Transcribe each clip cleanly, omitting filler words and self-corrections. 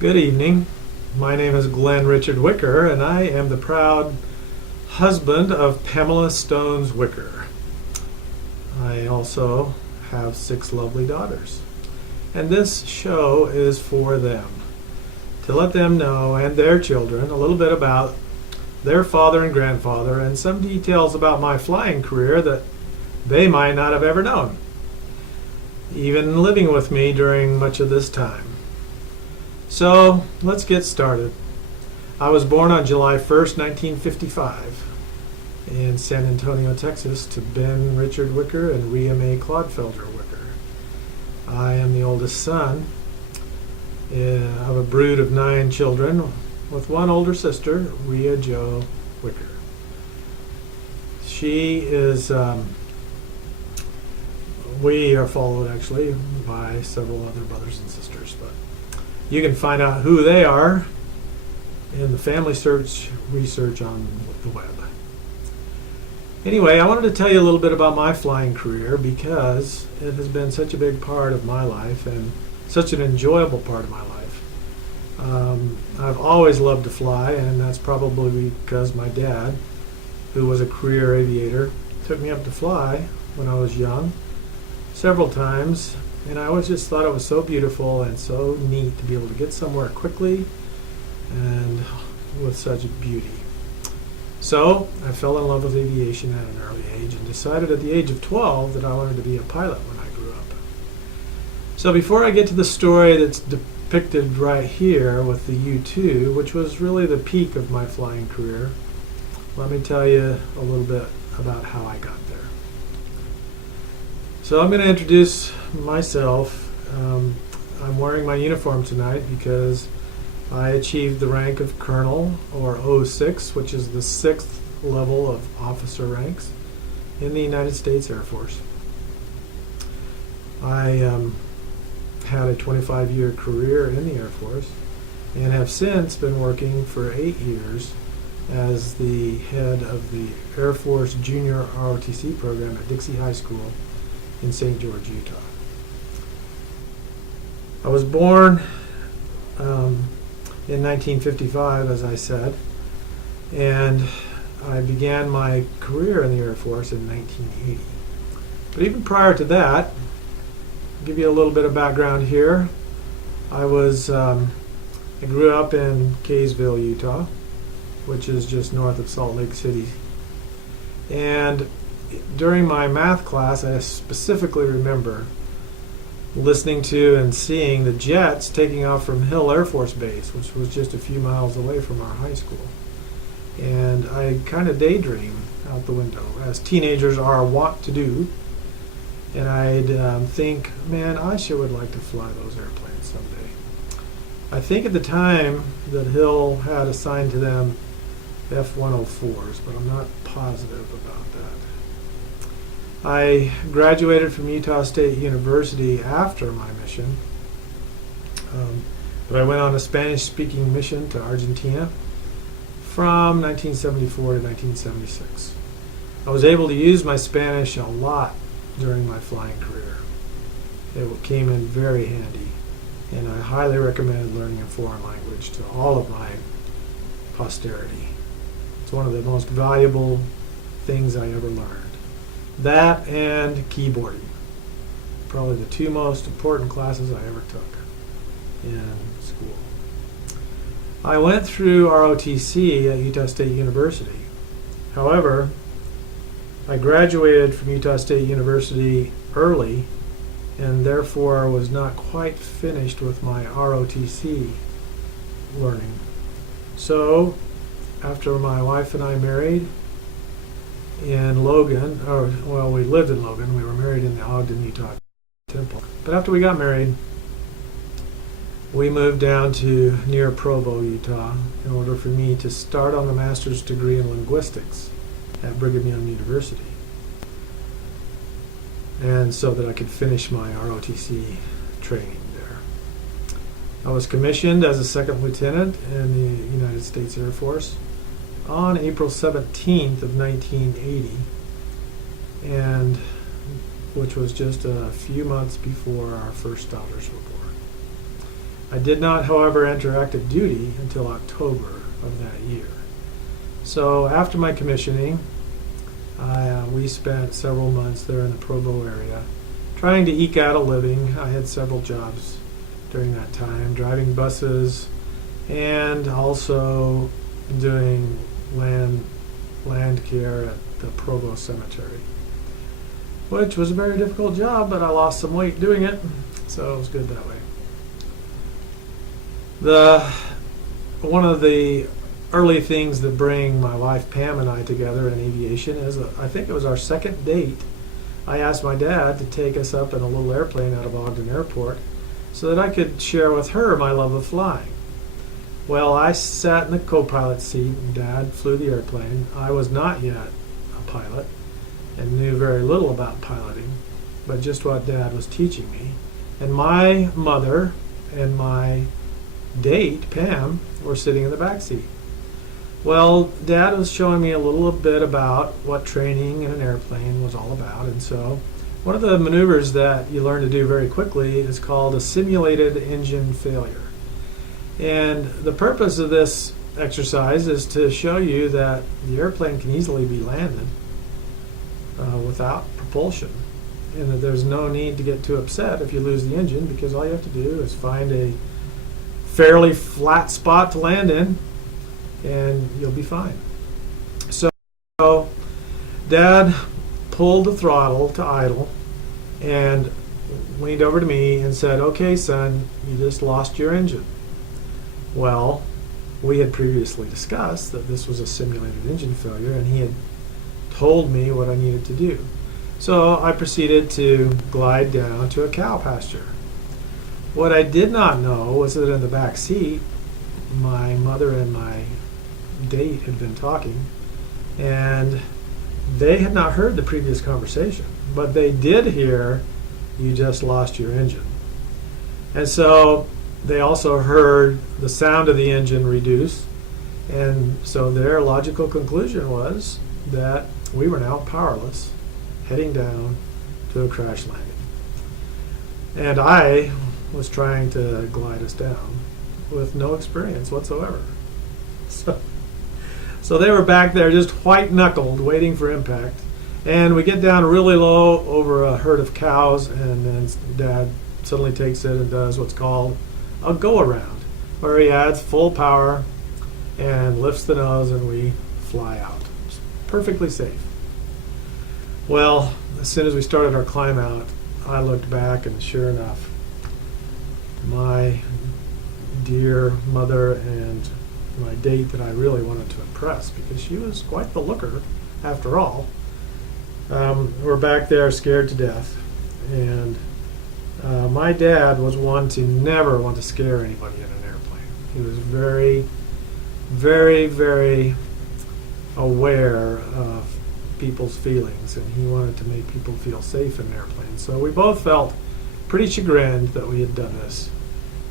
Good evening. My name is Glenn Richard Wicker, and I am the proud husband of Pamela Stones Wicker. I also have 6 lovely daughters. And this show is for them, to let them know, and their children, a little bit about their father and grandfather, and some details about my flying career that they might not have ever known, even living with me during much of this time. So let's get started. I was born on July 1st, 1955 in San Antonio, Texas to Ben Richard Wicker and Rhea Mae Clodfelder Wicker. I am the oldest son of a brood of 9 children with one older sister, Rhea Jo Wicker. She is, we are followed actually by several other brothers and sisters, but you can find out who they are in the family search research on the web. Anyway, I wanted to tell you a little bit about my flying career because it has been such a big part of my life and such an enjoyable part of my life. I've always loved to fly, and that's probably because my dad, who was a career aviator, took me up to fly when I was young several times. And I always just thought it was so beautiful and so neat to be able to get somewhere quickly and with such beauty. So I fell in love with aviation at an early age and decided at the age of 12 that I wanted to be a pilot when I grew up. So before I get to the story that's depicted right here with the U-2, which was really the peak of my flying career, let me tell you a little bit about how I got there. So I'm going to introduce myself. I'm wearing my uniform tonight because I achieved the rank of Colonel, or 06, which is the 6th level of officer ranks in the United States Air Force. I had a 25-year career in the Air Force and have since been working for 8 years as the head of the Air Force Junior ROTC program at Dixie High School in St. George, Utah. I was born in 1955, as I said, and I began my career in the Air Force in 1980. But even prior to that, I'll give you a little bit of background here. I grew up in Kaysville, Utah, which is just north of Salt Lake City. And during my math class, I specifically remember listening to and seeing the jets taking off from Hill Air Force Base, which was just a few miles away from our high school. And I kind of daydream out the window, as teenagers are wont to do. And I'd think, man, I sure would like to fly those airplanes someday. I think at the time that Hill had assigned to them F-104s, but I'm not positive about that. I graduated from Utah State University after my mission, but I went on a Spanish-speaking mission to Argentina from 1974 to 1976. I was able to use my Spanish a lot during my flying career. It came in very handy, and I highly recommend learning a foreign language to all of my posterity. It's one of the most valuable things I ever learned. That and keyboarding. Probably the 2 most important classes I ever took in school. I went through ROTC at Utah State University. However, I graduated from Utah State University early and therefore was not quite finished with my ROTC learning. So, after my wife and I married in Logan, we lived in Logan. We were married in the Ogden, Utah temple. But after we got married, we moved down to near Provo, Utah, in order for me to start on the master's degree in linguistics at Brigham Young University, and so that I could finish my ROTC training there. I was commissioned as a second lieutenant in the United States Air Force on April 17th of 1980, and which was just a few months before our first daughters were born. I did not, however, enter active duty until October of that year. So after my commissioning, we spent several months there in the Provo area trying to eke out a living. I had several jobs during that time, driving buses and also doing land care at the Provo Cemetery, which was a very difficult job, but I lost some weight doing it, so it was good that way. One of the early things that bring my wife Pam and I together in aviation is, I think it was our second date, I asked my dad to take us up in a little airplane out of Ogden Airport so that I could share with her my love of flying. Well, I sat in the co-pilot seat and Dad flew the airplane. I was not yet a pilot and knew very little about piloting, but just what Dad was teaching me. And my mother and my date, Pam, were sitting in the back seat. Well, Dad was showing me a little bit about what training in an airplane was all about, and so one of the maneuvers that you learn to do very quickly is called a simulated engine failure. And the purpose of this exercise is to show you that the airplane can easily be landed without propulsion, and that there's no need to get too upset if you lose the engine, because all you have to do is find a fairly flat spot to land in and you'll be fine. So Dad pulled the throttle to idle and leaned over to me and said, "Okay, son, you just lost your engine." Well, we had previously discussed that this was a simulated engine failure, and he had told me what I needed to do. So I proceeded to glide down to a cow pasture. What I did not know was that in the back seat, my mother and my date had been talking, and they had not heard the previous conversation, but they did hear, "You just lost your engine." And so they also heard the sound of the engine reduce, and so their logical conclusion was that we were now powerless, heading down to a crash landing. And I was trying to glide us down with no experience whatsoever. So they were back there just white-knuckled waiting for impact. And we get down really low over a herd of cows, and then Dad suddenly takes it and does what's called a go-around, where he adds full power and lifts the nose and we fly out. It's perfectly safe. Well, as soon as we started our climb out, I looked back, and sure enough, my dear mother and my date that I really wanted to impress, because she was quite the looker after all, were back there scared to death. And my dad was one to never want to scare anybody in an airplane. He was very, very, very aware of people's feelings, and he wanted to make people feel safe in an airplane. So we both felt pretty chagrined that we had done this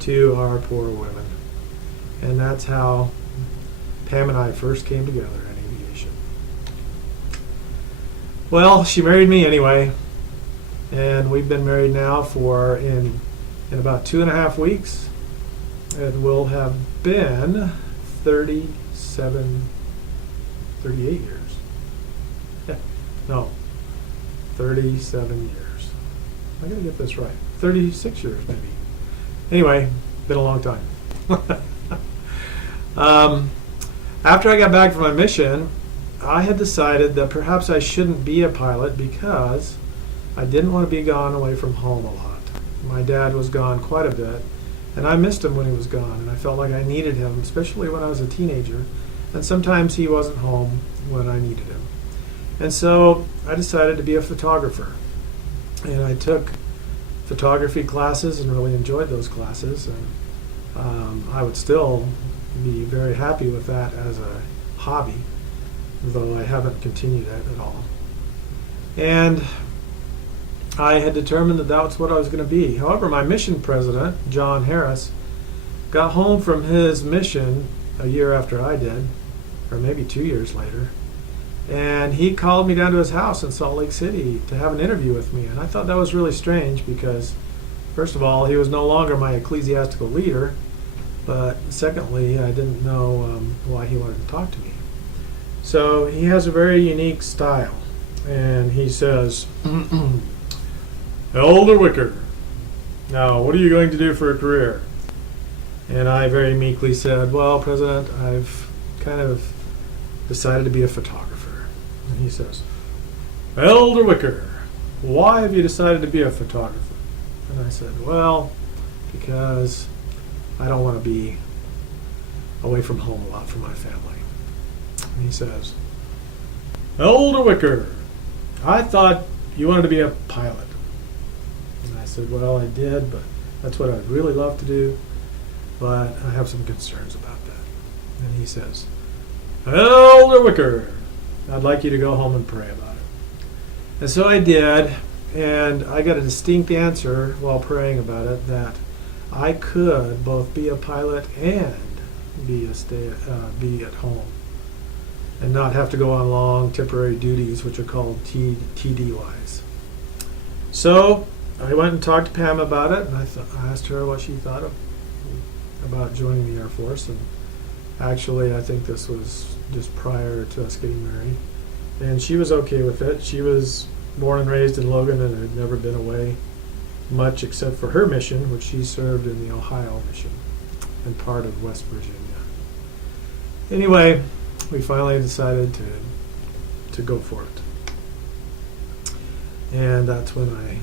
to our poor women. And that's how Pam and I first came together in aviation. Well, she married me anyway, and we've been married now for in about 2.5 weeks. It will have been 38 years. Yeah, no, 37 years. I gotta get this right. 36 years maybe. Anyway, been a long time. After I got back from my mission, I had decided that perhaps I shouldn't be a pilot because I didn't want to be gone away from home a lot. My dad was gone quite a bit, and I missed him when he was gone, and I felt like I needed him, especially when I was a teenager, and sometimes he wasn't home when I needed him. And so I decided to be a photographer, and I took photography classes and really enjoyed those classes, and I would still be very happy with that as a hobby, though I haven't continued it at all. And I had determined that that's what I was going to be. However, my mission president, John Harris, got home from his mission a year after I did, or maybe 2 years later, and he called me down to his house in Salt Lake City to have an interview with me. And I thought that was really strange because First of all, he was no longer my ecclesiastical leader, but secondly, I didn't know why he wanted to talk to me. So he has a very unique style, and he says, Elder Wicker, now what are you going to do for a career? And I very meekly said, well, President, I've kind of decided to be a photographer. And he says, Elder Wicker, why have you decided to be a photographer? And I said, well, because I don't want to be away from home a lot from my family. And he says, Elder Wicker, I thought you wanted to be a pilot. And I said, well, I did, but that's what I'd really love to do, but I have some concerns about that. And he says, Elder Wicker, I'd like you to go home and pray about it. And so I did, and I got a distinct answer while praying about it that I could both be a pilot and be at home and not have to go on long temporary duties, which are called TDYs. So I went and talked to Pam about it, and I asked her what she thought about joining the Air Force. And actually, I think this was just prior to us getting married. And she was okay with it. She was born and raised in Logan and had never been away much except for her mission, which she served in the Ohio mission and part of West Virginia. Anyway, we finally decided to go for it. And that's when I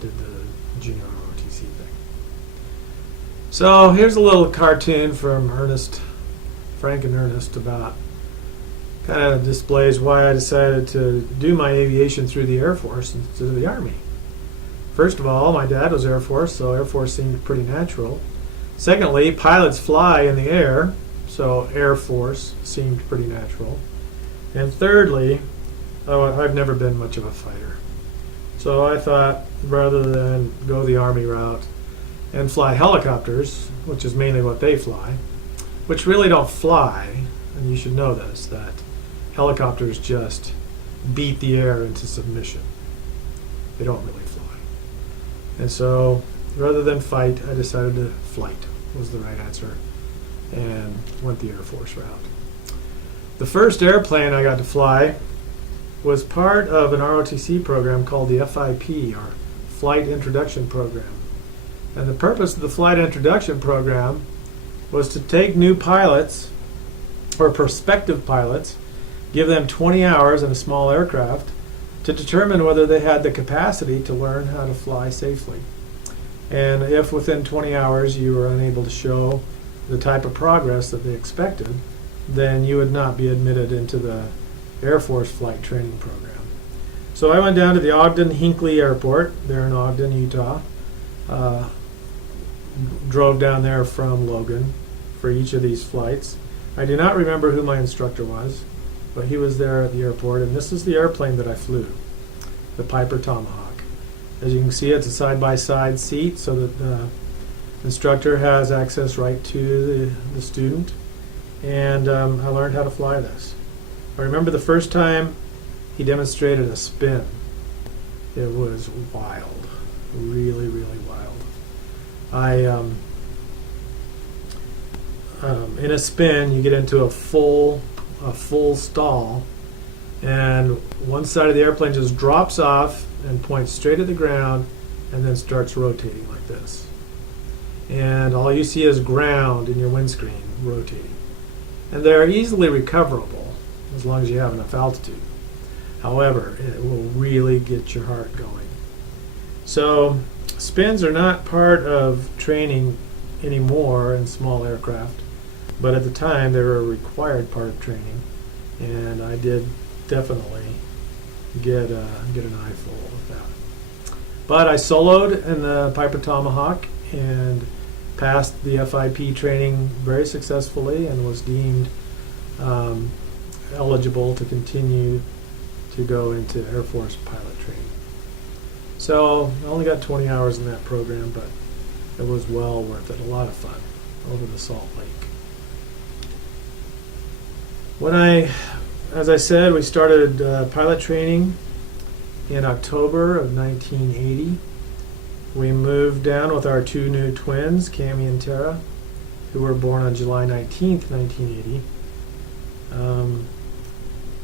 did the junior ROTC thing. So here's a little cartoon from Frank and Ernest about kind of displays why I decided to do my aviation through the Air Force instead of the Army. First of all, my dad was Air Force, so Air Force seemed pretty natural. Secondly, pilots fly in the air, so Air Force seemed pretty natural. And thirdly, I've never been much of a fighter. So I thought rather than go the Army route and fly helicopters, which is mainly what they fly, which really don't fly, and you should know this, that helicopters just beat the air into submission. They don't really fly. And so rather than fight, I decided to flight was the right answer and went the Air Force route. The first airplane I got to fly was part of an ROTC program called the FIP, or Flight Introduction Program. And the purpose of the Flight Introduction Program was to take new pilots, or prospective pilots, give them 20 hours in a small aircraft to determine whether they had the capacity to learn how to fly safely. And if within 20 hours you were unable to show the type of progress that they expected, then you would not be admitted into the Air Force flight training program. So I went down to the Ogden-Hinckley Airport there in Ogden, Utah. Drove down there from Logan for each of these flights. I do not remember who my instructor was, but he was there at the airport, and this is the airplane that I flew, the Piper Tomahawk. As you can see, it's a side-by-side seat so that the instructor has access right to the student, and I learned how to fly this. I remember the first time he demonstrated a spin. It was wild, really, really wild. In a spin, you get into a full stall, and one side of the airplane just drops off and points straight at the ground, and then starts rotating like this. And all you see is ground in your windscreen rotating. And they're easily recoverable as long as you have enough altitude. However, it will really get your heart going. So spins are not part of training anymore in small aircraft, but at the time they were a required part of training, and I did definitely get an eyeful of that. But I soloed in the Piper Tomahawk and passed the FIP training very successfully and was deemed eligible to continue to go into Air Force pilot training. So I only got 20 hours in that program, but it was well worth it. A lot of fun over the Salt Lake. As I said, we started pilot training in October of 1980. we moved down with our two new twins, Cami and Tara, who were born on July 19th, 1980.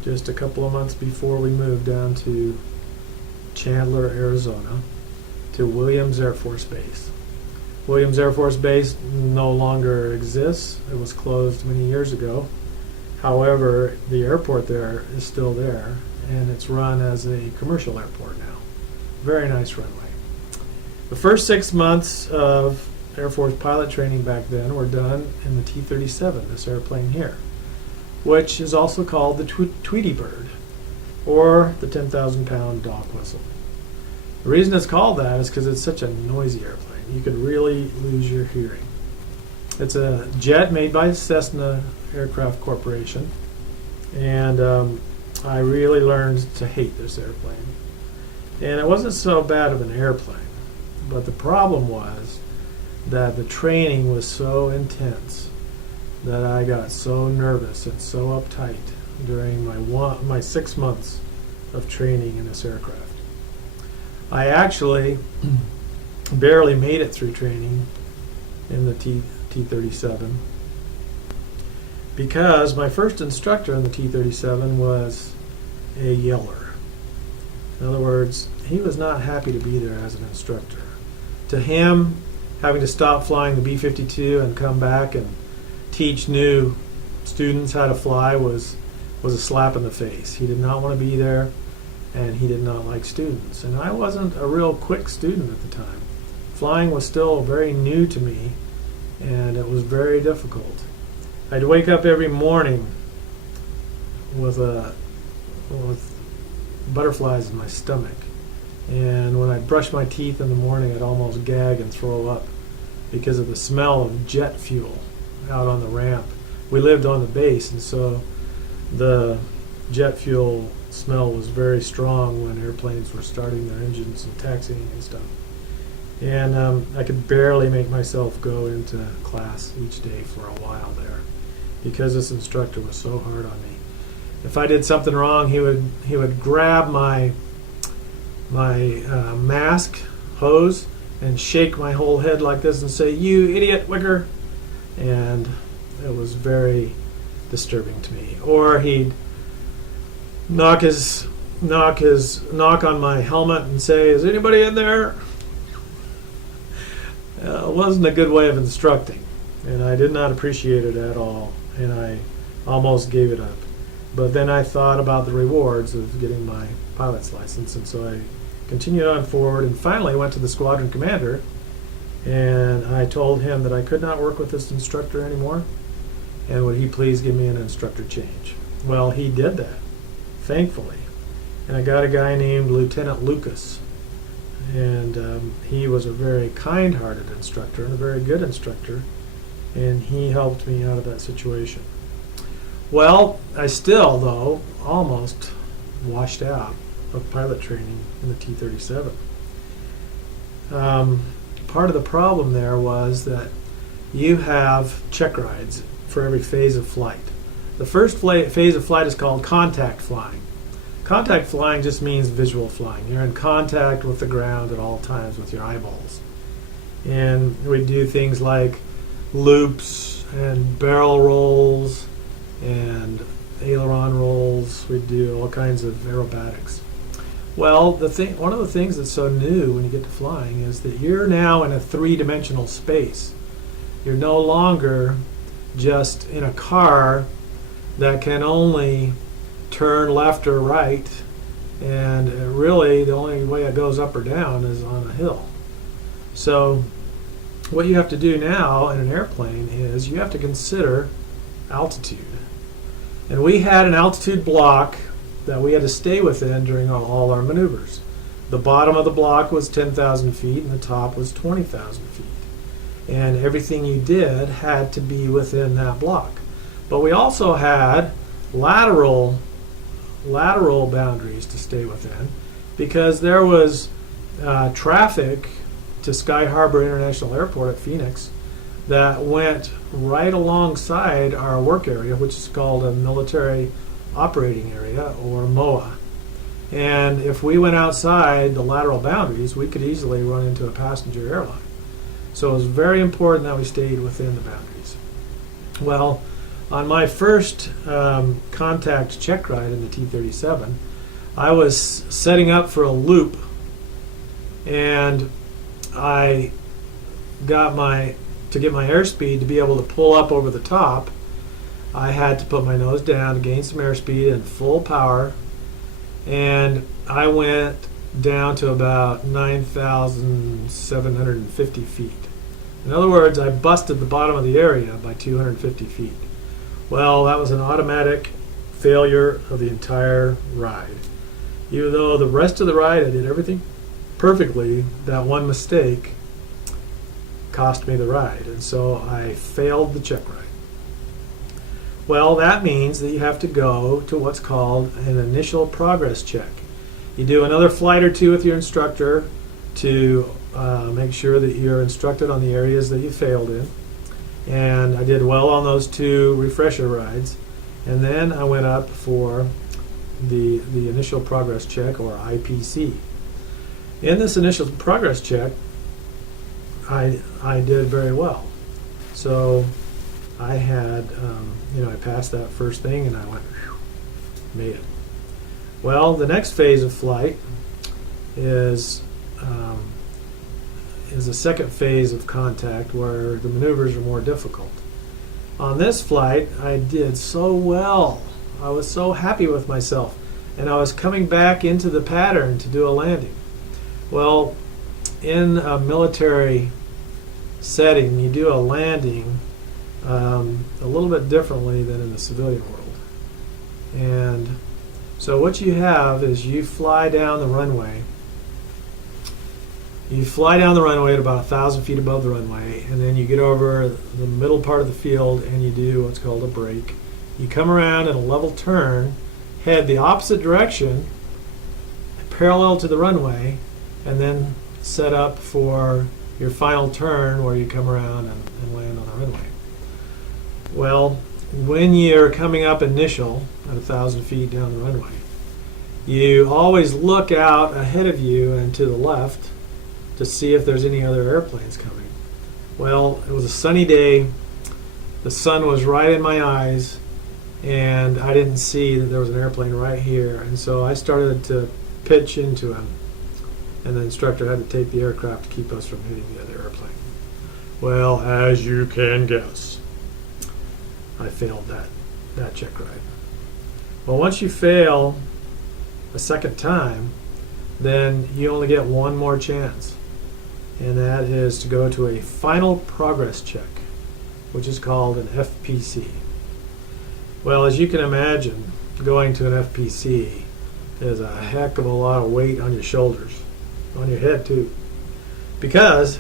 Just a couple of months before we moved down to Chandler, Arizona, to Williams Air Force Base. Williams Air Force Base no longer exists. It was closed many years ago. However, the airport there is still there, and it's run as a commercial airport now. Very nice runway. The first 6 months of Air Force pilot training back then were done in the T-37, this airplane here, which is also called the Tweety Bird, or the 10,000-pound dog whistle. The reason it's called that is because it's such a noisy airplane. You could really lose your hearing. It's a jet made by Cessna Aircraft Corporation, and I really learned to hate this airplane. And it wasn't so bad of an airplane, but the problem was that the training was so intense that I got so nervous and so uptight during my 6 months of training in this aircraft. I actually barely made it through training in the T-37 because my first instructor in the T-37 was a yeller. In other words, he was not happy to be there as an instructor. To him, having to stop flying the B-52 and come back and teach new students how to fly was a slap in the face. He did not want to be there, and he did not like students. And I wasn't a real quick student at the time. Flying was still very new to me, and it was very difficult. I'd wake up every morning with butterflies in my stomach, and when I'd brush my teeth in the morning, I'd almost gag and throw up because of the smell of jet fuel out on the ramp. We lived on the base, and so the jet fuel smell was very strong when airplanes were starting their engines and taxiing and stuff. And I could barely make myself go into class each day for a while there because this instructor was so hard on me. If I did something wrong, he would grab my mask hose and shake my whole head like this and say, "You idiot, Wicker," and it was very disturbing to me. Or he'd knock on my helmet and say, "Is anybody in there?" It wasn't a good way of instructing, and I did not appreciate it at all, and I almost gave it up. But then I thought about the rewards of getting my pilot's license, and so I continued on forward and finally went to the squadron commander, and I told him that I could not work with this instructor anymore, and would he please give me an instructor change. Well, he did that, thankfully, and I got a guy named Lieutenant Lucas, and he was a very kind-hearted instructor and a very good instructor, and he helped me out of that situation. Well, I still, though, almost washed out of pilot training in the T-37. Part of the problem there was that you have check rides for every phase of flight. The first phase of flight is called contact flying. Contact flying just means visual flying. You're in contact with the ground at all times with your eyeballs. And we do things like loops and barrel rolls and aileron rolls. We do all kinds of aerobatics. Well, one of the things that's so new when you get to flying is that you're now in a three-dimensional space. You're no longer just in a car that can only turn left or right, and really the only way it goes up or down is on a hill. So what you have to do now in an airplane is you have to consider altitude. And we had an altitude block that we had to stay within during all our maneuvers. The bottom of the block was 10,000 feet and the top was 20,000 feet. And everything you did had to be within that block. But we also had lateral boundaries to stay within because there was traffic to Sky Harbor International Airport at Phoenix that went right alongside our work area, which is called a military operating area, or MOA. And if we went outside the lateral boundaries, we could easily run into a passenger airline. So it was very important that we stayed within the boundaries. Well, on my first contact check ride in the T-37, I was setting up for a loop, and I got to get my airspeed to be able to pull up over the top. I had to put my nose down to gain some airspeed and full power, and I went down to about 9,750 feet. In other words, I busted the bottom of the area by 250 feet. Well, that was an automatic failure of the entire ride. Even though the rest of the ride I did everything perfectly, that one mistake cost me the ride, and so I failed the check ride. Well, that means that you have to go to what's called an initial progress check. You do another flight or two with your instructor to make sure that you're instructed on the areas that you failed in. And I did well on those 2 refresher rides. And then I went up for the initial progress check, or IPC. In this initial progress check, I did very well. So I had, I passed that first thing, and I went, whew, made it. Well, the next phase of flight is the second phase of contact, where the maneuvers are more difficult. On this flight, I did so well. I was so happy with myself, and I was coming back into the pattern to do a landing. Well, in a military setting, you do a landing a little bit differently than in the civilian world. And so what you have is you fly down the runway. You fly down the runway at about 1,000 feet above the runway, and then you get over the middle part of the field and you do what's called a break. You come around at a level turn, head the opposite direction, parallel to the runway, and then set up for your final turn where you come around and land on the runway. Well, when you're coming up initial at 1,000 feet down the runway, you always look out ahead of you and to the left to see if there's any other airplanes coming. Well, it was a sunny day. The sun was right in my eyes, and I didn't see that there was an airplane right here. And so I started to pitch into him, and the instructor had to take the aircraft to keep us from hitting the other airplane. Well, as you can guess, I failed that check ride. Well, once you fail a second time, then you only get one more chance, and that is to go to a final progress check, which is called an FPC. Well, as you can imagine, going to an FPC is a heck of a lot of weight on your shoulders, on your head too, because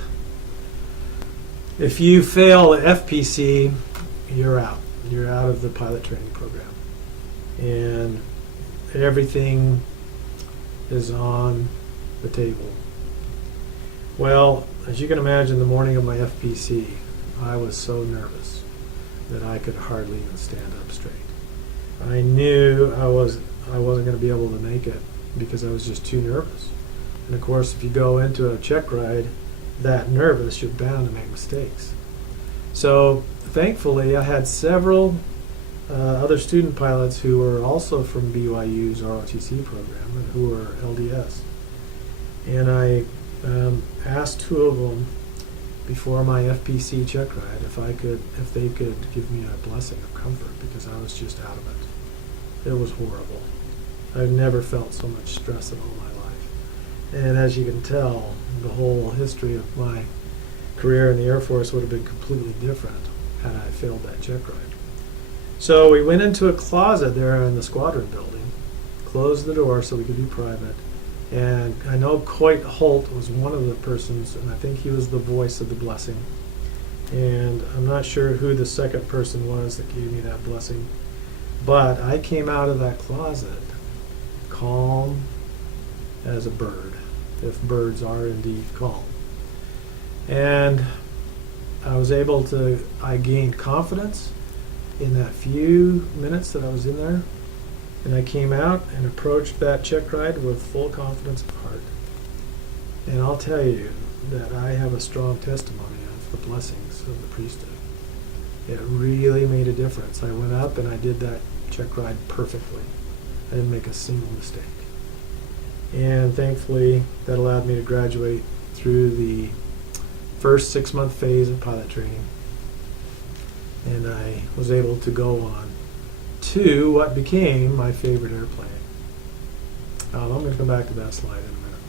if you fail the FPC, you're out. You're out of the pilot training program, and everything is on the table. Well, as you can imagine, the morning of my FPC, I was so nervous that I could hardly even stand up straight. I knew I wasn't going to be able to make it because I was just too nervous. And of course, if you go into a check ride that nervous, you're bound to make mistakes. So thankfully, I had several other student pilots who were also from BYU's ROTC program and who were LDS. And I asked 2 of them before my FPC check ride if they could give me a blessing of comfort, because I was just out of it. It was horrible. I've never felt so much stress in all my life. And as you can tell, the whole history of my career in the Air Force would have been completely different had I failed that check ride. So we went into a closet there in the squadron building, closed the door so we could be private, and I know Coit Holt was one of the persons, and I think he was the voice of the blessing. And I'm not sure who the second person was that gave me that blessing, but I came out of that closet calm as a bird, if birds are indeed calm. And I gained confidence in that few minutes that I was in there, And I came out and approached that check ride with full confidence of heart. And I'll tell you that I have a strong testimony of the blessings of the priesthood. It really made a difference. I went up and I did that check ride perfectly. I didn't make a single mistake. And thankfully, that allowed me to graduate through the first 6-month phase of pilot training. And I was able to go on to what became my favorite airplane. I'm going to come back to that slide in a minute.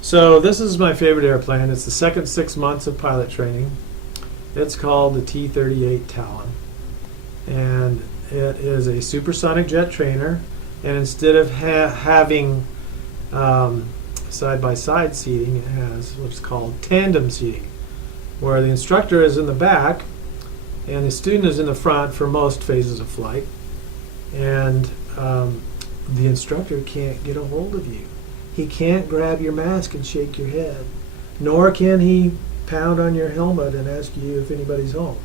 So this is my favorite airplane. It's the second 6 months of pilot training. It's called the T-38 Talon. And it is a supersonic jet trainer. And instead of having side-by-side seating, it has what's called tandem seating, where the instructor is in the back and the student is in the front for most phases of flight. And the instructor can't get a hold of you. He can't grab your mask and shake your head, nor can he pound on your helmet and ask you if anybody's home.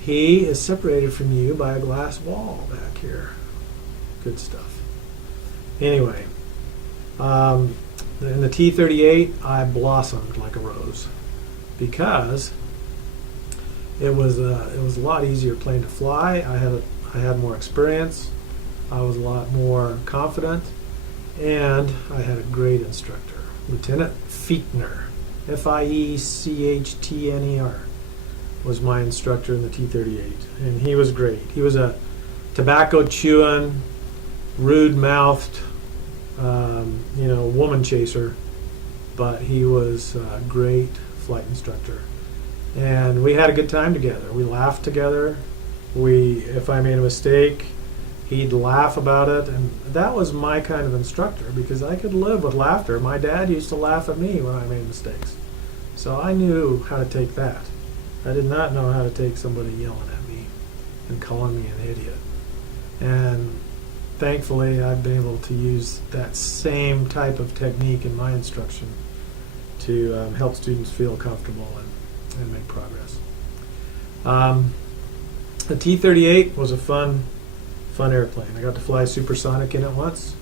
He is separated from you by a glass wall back here. Good stuff. Anyway, in the T-38, I blossomed like a rose because it was a lot easier plane to fly. I had more experience. I was a lot more confident, and I had a great instructor, Lieutenant Fichtner, F-I-E-C-H-T-N-E-R, was my instructor in the T-38, and he was great. He was a tobacco-chewing, rude-mouthed, woman chaser, but he was a great flight instructor. And we had a good time together. We laughed together. If I made a mistake, he'd laugh about it, and that was my kind of instructor because I could live with laughter. My dad used to laugh at me when I made mistakes, so I knew how to take that. I did not know how to take somebody yelling at me and calling me an idiot. And thankfully, I've been able to use that same type of technique in my instruction to help students feel comfortable and make progress. The T-38 was a fun airplane. I got to fly supersonic in it once.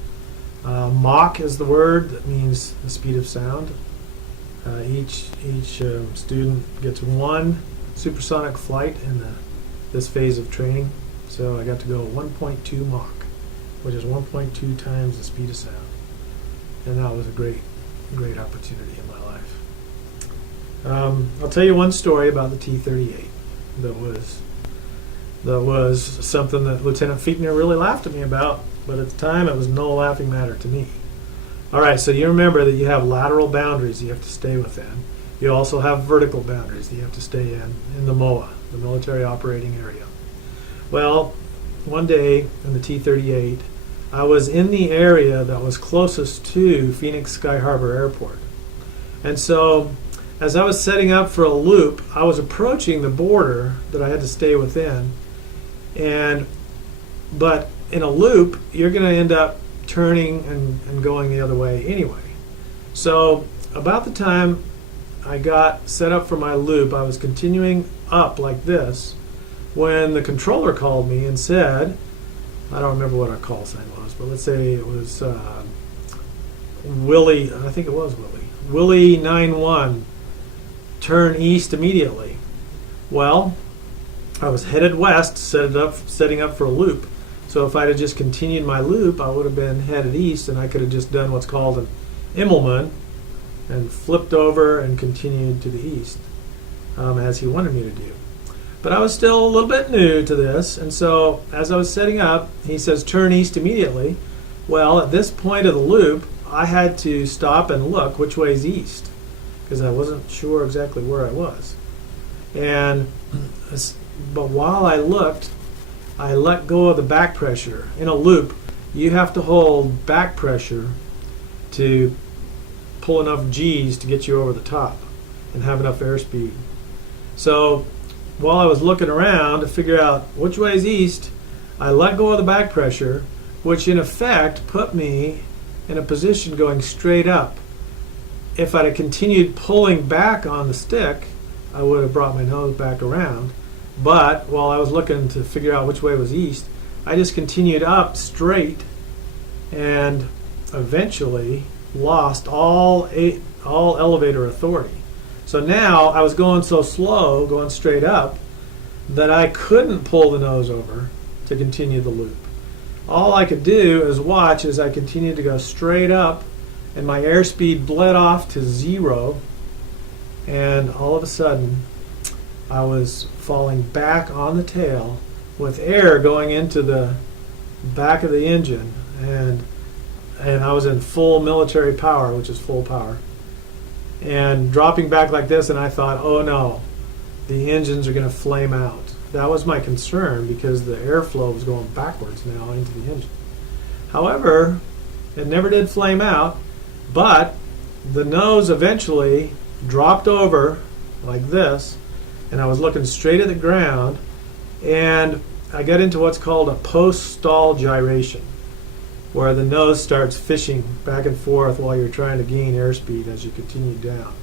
Mach is the word that means the speed of sound. Each student gets one supersonic flight in this phase of training. So I got to go 1.2 Mach, which is 1.2 times the speed of sound. And that was a great opportunity in my life. I'll tell you one story about the T-38 that was something that Lieutenant Fichtner really laughed at me about, but at the time it was no laughing matter to me. All right, so you remember that you have lateral boundaries you have to stay within. You also have vertical boundaries that you have to stay in the MOA, the Military Operating Area. Well, one day in the T-38, I was in the area that was closest to Phoenix Sky Harbor Airport. And so as I was setting up for a loop, I was approaching the border that I had to stay within. But in a loop, you're going to end up turning and going the other way anyway. So about the time I got set up for my loop, I was continuing up like this when the controller called me and said, I don't remember what our call sign was, but let's say it was Willie, I think it was Willie 91, turn east immediately. Well, I was headed west, setting up for a loop. So if I'd have just continued my loop, I would have been headed east, and I could have just done what's called an Immelman and flipped over and continued to the east, as he wanted me to do. But I was still a little bit new to this, and so as I was setting up, he says, turn east immediately. Well, at this point of the loop, I had to stop and look which way is east, because I wasn't sure exactly where I was. But while I looked, I let go of the back pressure. In a loop, you have to hold back pressure to pull enough G's to get you over the top and have enough airspeed. So while I was looking around to figure out which way is east, I let go of the back pressure, which in effect put me in a position going straight up. If I'd have continued pulling back on the stick, I would have brought my nose back around. But while I was looking to figure out which way was east, I just continued up straight and eventually lost all elevator authority. So now I was going so slow, going straight up, that I couldn't pull the nose over to continue the loop. All I could do is watch as I continued to go straight up, and my airspeed bled off to 0, and all of a sudden I was falling back on the tail with air going into the back of the engine, and I was in full military power, which is full power, and dropping back like this, and I thought, oh no, the engines are going to flame out. That was my concern because the airflow was going backwards now into the engine. However, it never did flame out, but the nose eventually dropped over like this, and I was looking straight at the ground, and I got into what's called a post-stall gyration, where the nose starts fishing back and forth while you're trying to gain airspeed as you continue down.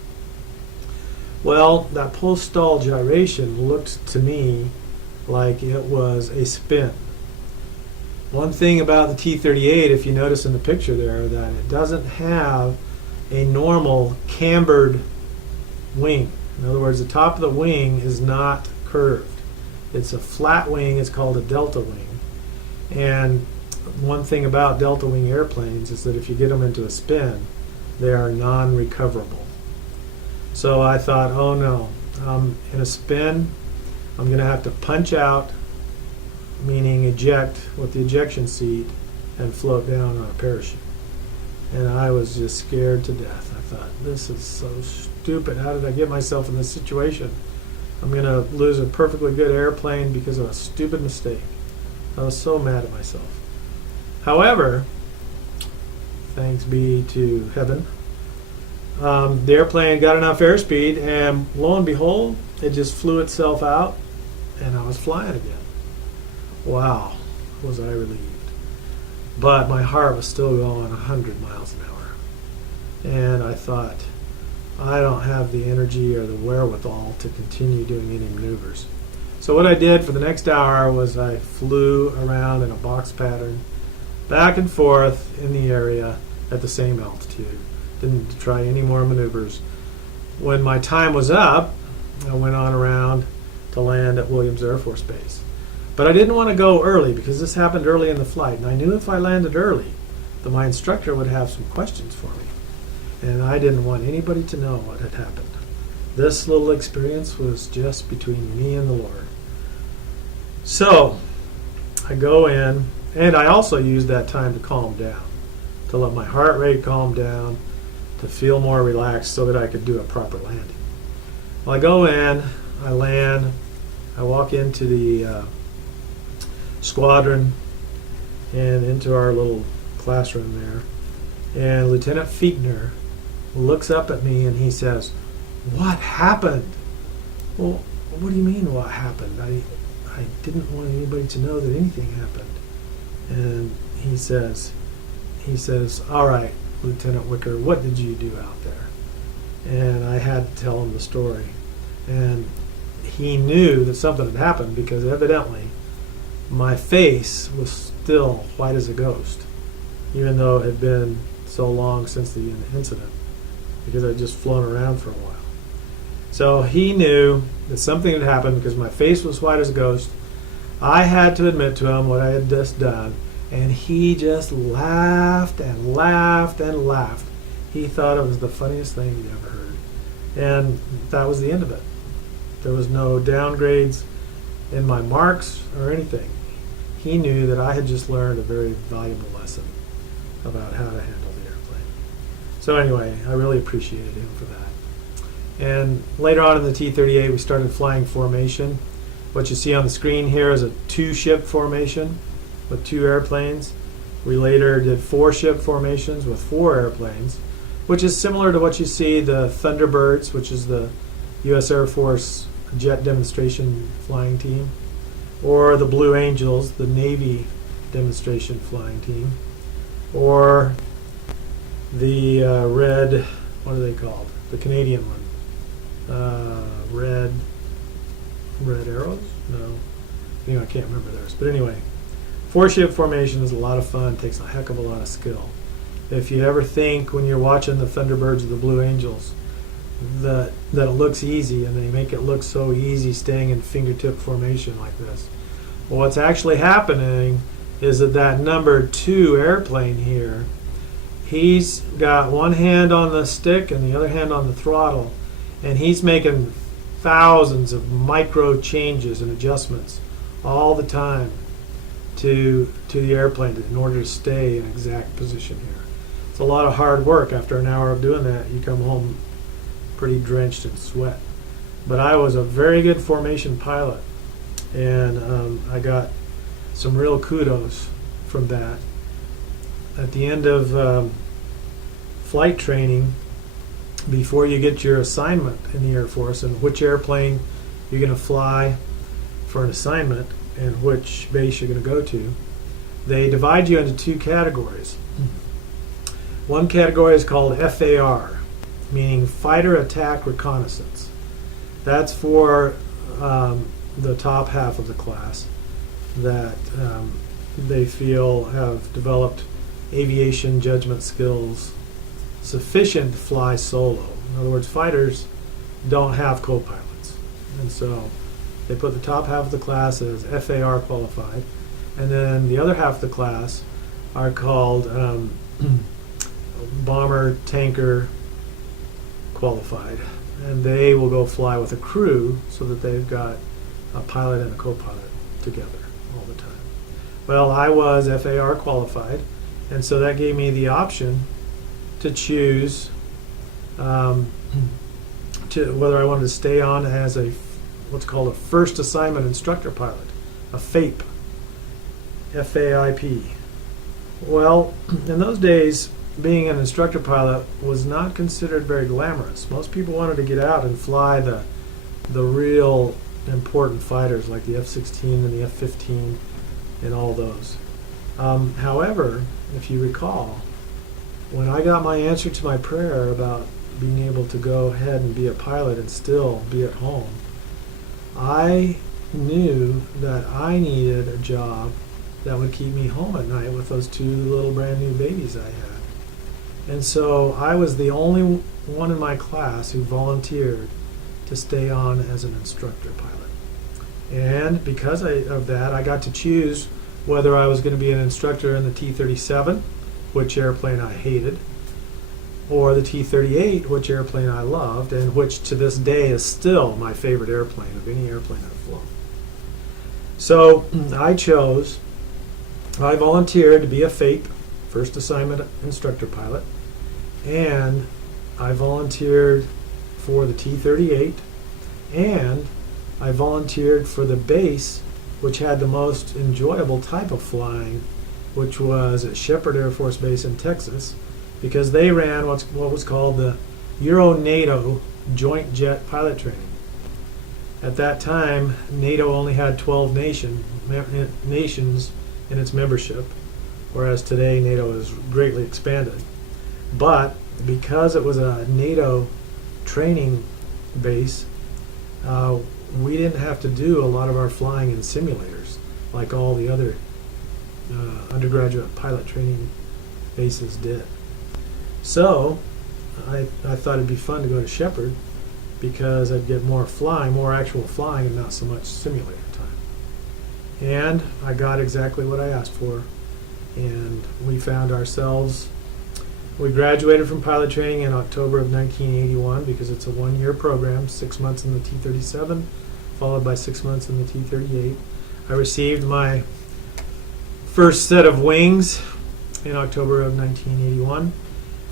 Well, that post-stall gyration looked to me like it was a spin. One thing about the T-38, if you notice in the picture there, that it doesn't have a normal cambered wing. In other words, the top of the wing is not curved. It's a flat wing. It's called a delta wing. And one thing about delta wing airplanes is that if you get them into a spin, they are non-recoverable. So I thought, oh no, in a spin, I'm going to have to punch out, meaning eject with the ejection seat, and float down on a parachute. And I was just scared to death. I thought, this is so stupid. How did I get myself in this situation? I'm going to lose a perfectly good airplane because of a stupid mistake. I was so mad at myself. However, thanks be to heaven, the airplane got enough airspeed, and lo and behold, it just flew itself out, and I was flying again. Wow, was I relieved. But my heart was still going 100 miles an hour. And I thought, I don't have the energy or the wherewithal to continue doing any maneuvers. So what I did for the next hour was I flew around in a box pattern, back and forth in the area at the same altitude. Didn't try any more maneuvers. When my time was up, I went on around to land at Williams Air Force Base. But I didn't want to go early because this happened early in the flight, and I knew if I landed early, that my instructor would have some questions for me. And I didn't want anybody to know what had happened. This little experience was just between me and the Lord. So I go in, and I also used that time to calm down, to let my heart rate calm down, to feel more relaxed so that I could do a proper landing. Well, I go in, I land, I walk into the squadron and into our little classroom there, and Lieutenant Fiechner looks up at me and he says, "What happened?" Well, what do you mean what happened? I didn't want anybody to know that anything happened. And he says, "All right, Lieutenant Wicker, what did you do out there?" And I had to tell him the story. And he knew that something had happened because evidently my face was still white as a ghost, even though it had been so long since the incident, because I'd just flown around for a while. So he knew that something had happened because my face was white as a ghost. I had to admit to him what I had just done, and he just laughed and laughed and laughed. He thought it was the funniest thing he'd ever heard. And that was the end of it. There was no downgrades in my marks or anything. He knew that I had just learned a very valuable lesson about how to handle the airplane. So anyway, I really appreciated him for that. And later on in the T-38, we started flying formation. What you see on the screen here is a 2-ship formation with 2 airplanes. We later did 4-ship formations with 4 airplanes, which is similar to what you see the Thunderbirds, which is the U.S. Air Force jet demonstration flying team, or the Blue Angels, the Navy demonstration flying team, or the red, what are they called? The Canadian one. Red Arrows? No. Anyway, I can't remember theirs. But anyway, Four-ship formation is a lot of fun, takes a heck of a lot of skill. If you ever think when you're watching the Thunderbirds or the Blue Angels that it looks easy, and they make it look so easy staying in fingertip formation like this. Well, what's actually happening is that number 2 airplane here, he's got one hand on the stick and the other hand on the throttle, and he's making thousands of micro changes and adjustments all the time to the airplane in order to stay in exact position here. It's a lot of hard work. After an hour of doing that, you come home pretty drenched in sweat. But I was a very good formation pilot, and I got some real kudos from that. At the end of flight training, before you get your assignment in the Air Force and which airplane you're going to fly for an assignment and which base you're going to go to, they divide you into 2 categories. One category is called FAR, meaning Fighter Attack Reconnaissance. That's for the top half of the class that they feel have developed aviation judgment skills sufficient to fly solo. In other words, fighters don't have co-pilots. And so they put the top half of the class as FAR qualified, and then the other half of the class are called bomber tanker qualified, and they will go fly with a crew so that they've got a pilot and a co-pilot together all the time. Well, I was FAR qualified, and so that gave me the option to choose to whether I wanted to stay on as a what's called a first assignment instructor pilot, a FAIP, FAIP. Well, in those days, being an instructor pilot was not considered very glamorous. Most people wanted to get out and fly the real important fighters like the F-16 and the F-15 and all those. However, if you recall, when I got my answer to my prayer about being able to go ahead and be a pilot and still be at home, I knew that I needed a job that would keep me home at night with those 2 little brand new babies I had. And so I was the only one in my class who volunteered to stay on as an instructor pilot. And because of that, I got to choose whether I was going to be an instructor in the T-37, which airplane I hated, or the T-38, which airplane I loved, and which to this day is still my favorite airplane of any airplane I've flown. So I volunteered to be a FAIP, first assignment instructor pilot, and I volunteered for the T-38, and I volunteered for the base which had the most enjoyable type of flying, which was at Sheppard Air Force Base in Texas, because they ran what was called the Euro-NATO Joint Jet Pilot Training. At that time, NATO only had 12 nations in its membership, whereas today NATO has greatly expanded. But because it was a NATO training base, we didn't have to do a lot of our flying in simulators like all the other undergraduate pilot training bases did. So I thought it'd be fun to go to Sheppard because I'd get more actual flying, and not so much simulator time. And I got exactly what I asked for, and we graduated from pilot training in October of 1981 because it's a 1-year program, 6 months in the T-37, followed by 6 months in the T-38. I received my first set of wings in October of 1981.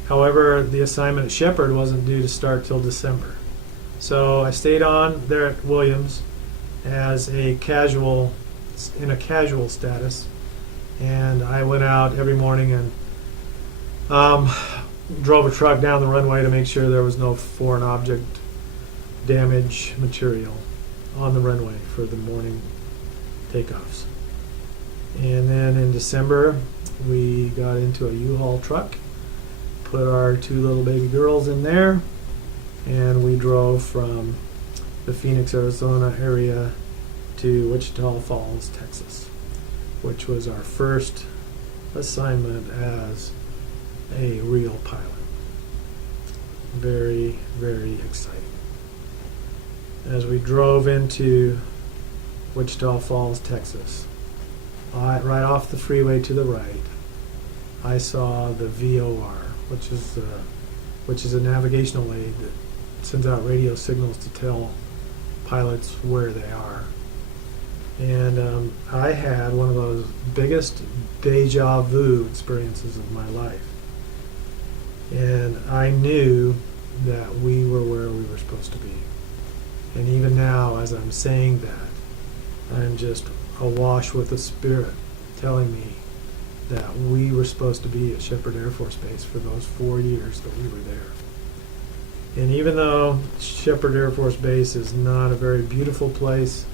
However, the assignment at Sheppard wasn't due to start till December. So I stayed on there at Williams as in a casual status, and I went out every morning and drove a truck down the runway to make sure there was no foreign object damage material on the runway for the morning takeoffs. And then in December, we got into a U-Haul truck, put our 2 little baby girls in there, and we drove from the Phoenix, Arizona area to Wichita Falls, Texas. which was our first assignment as a real pilot. Very, very exciting. As we drove into Wichita Falls, Texas, right off the freeway to the right, I saw the VOR, which is a navigational aid that sends out radio signals to tell pilots where they are. And I had one of those biggest deja vu experiences of my life. And I knew that we were where we were supposed to be. And even now, as I'm saying that, I'm just awash with the Spirit telling me that we were supposed to be at Sheppard Air Force Base for those 4 years that we were there. And even though Sheppard Air Force Base is not a very beautiful place,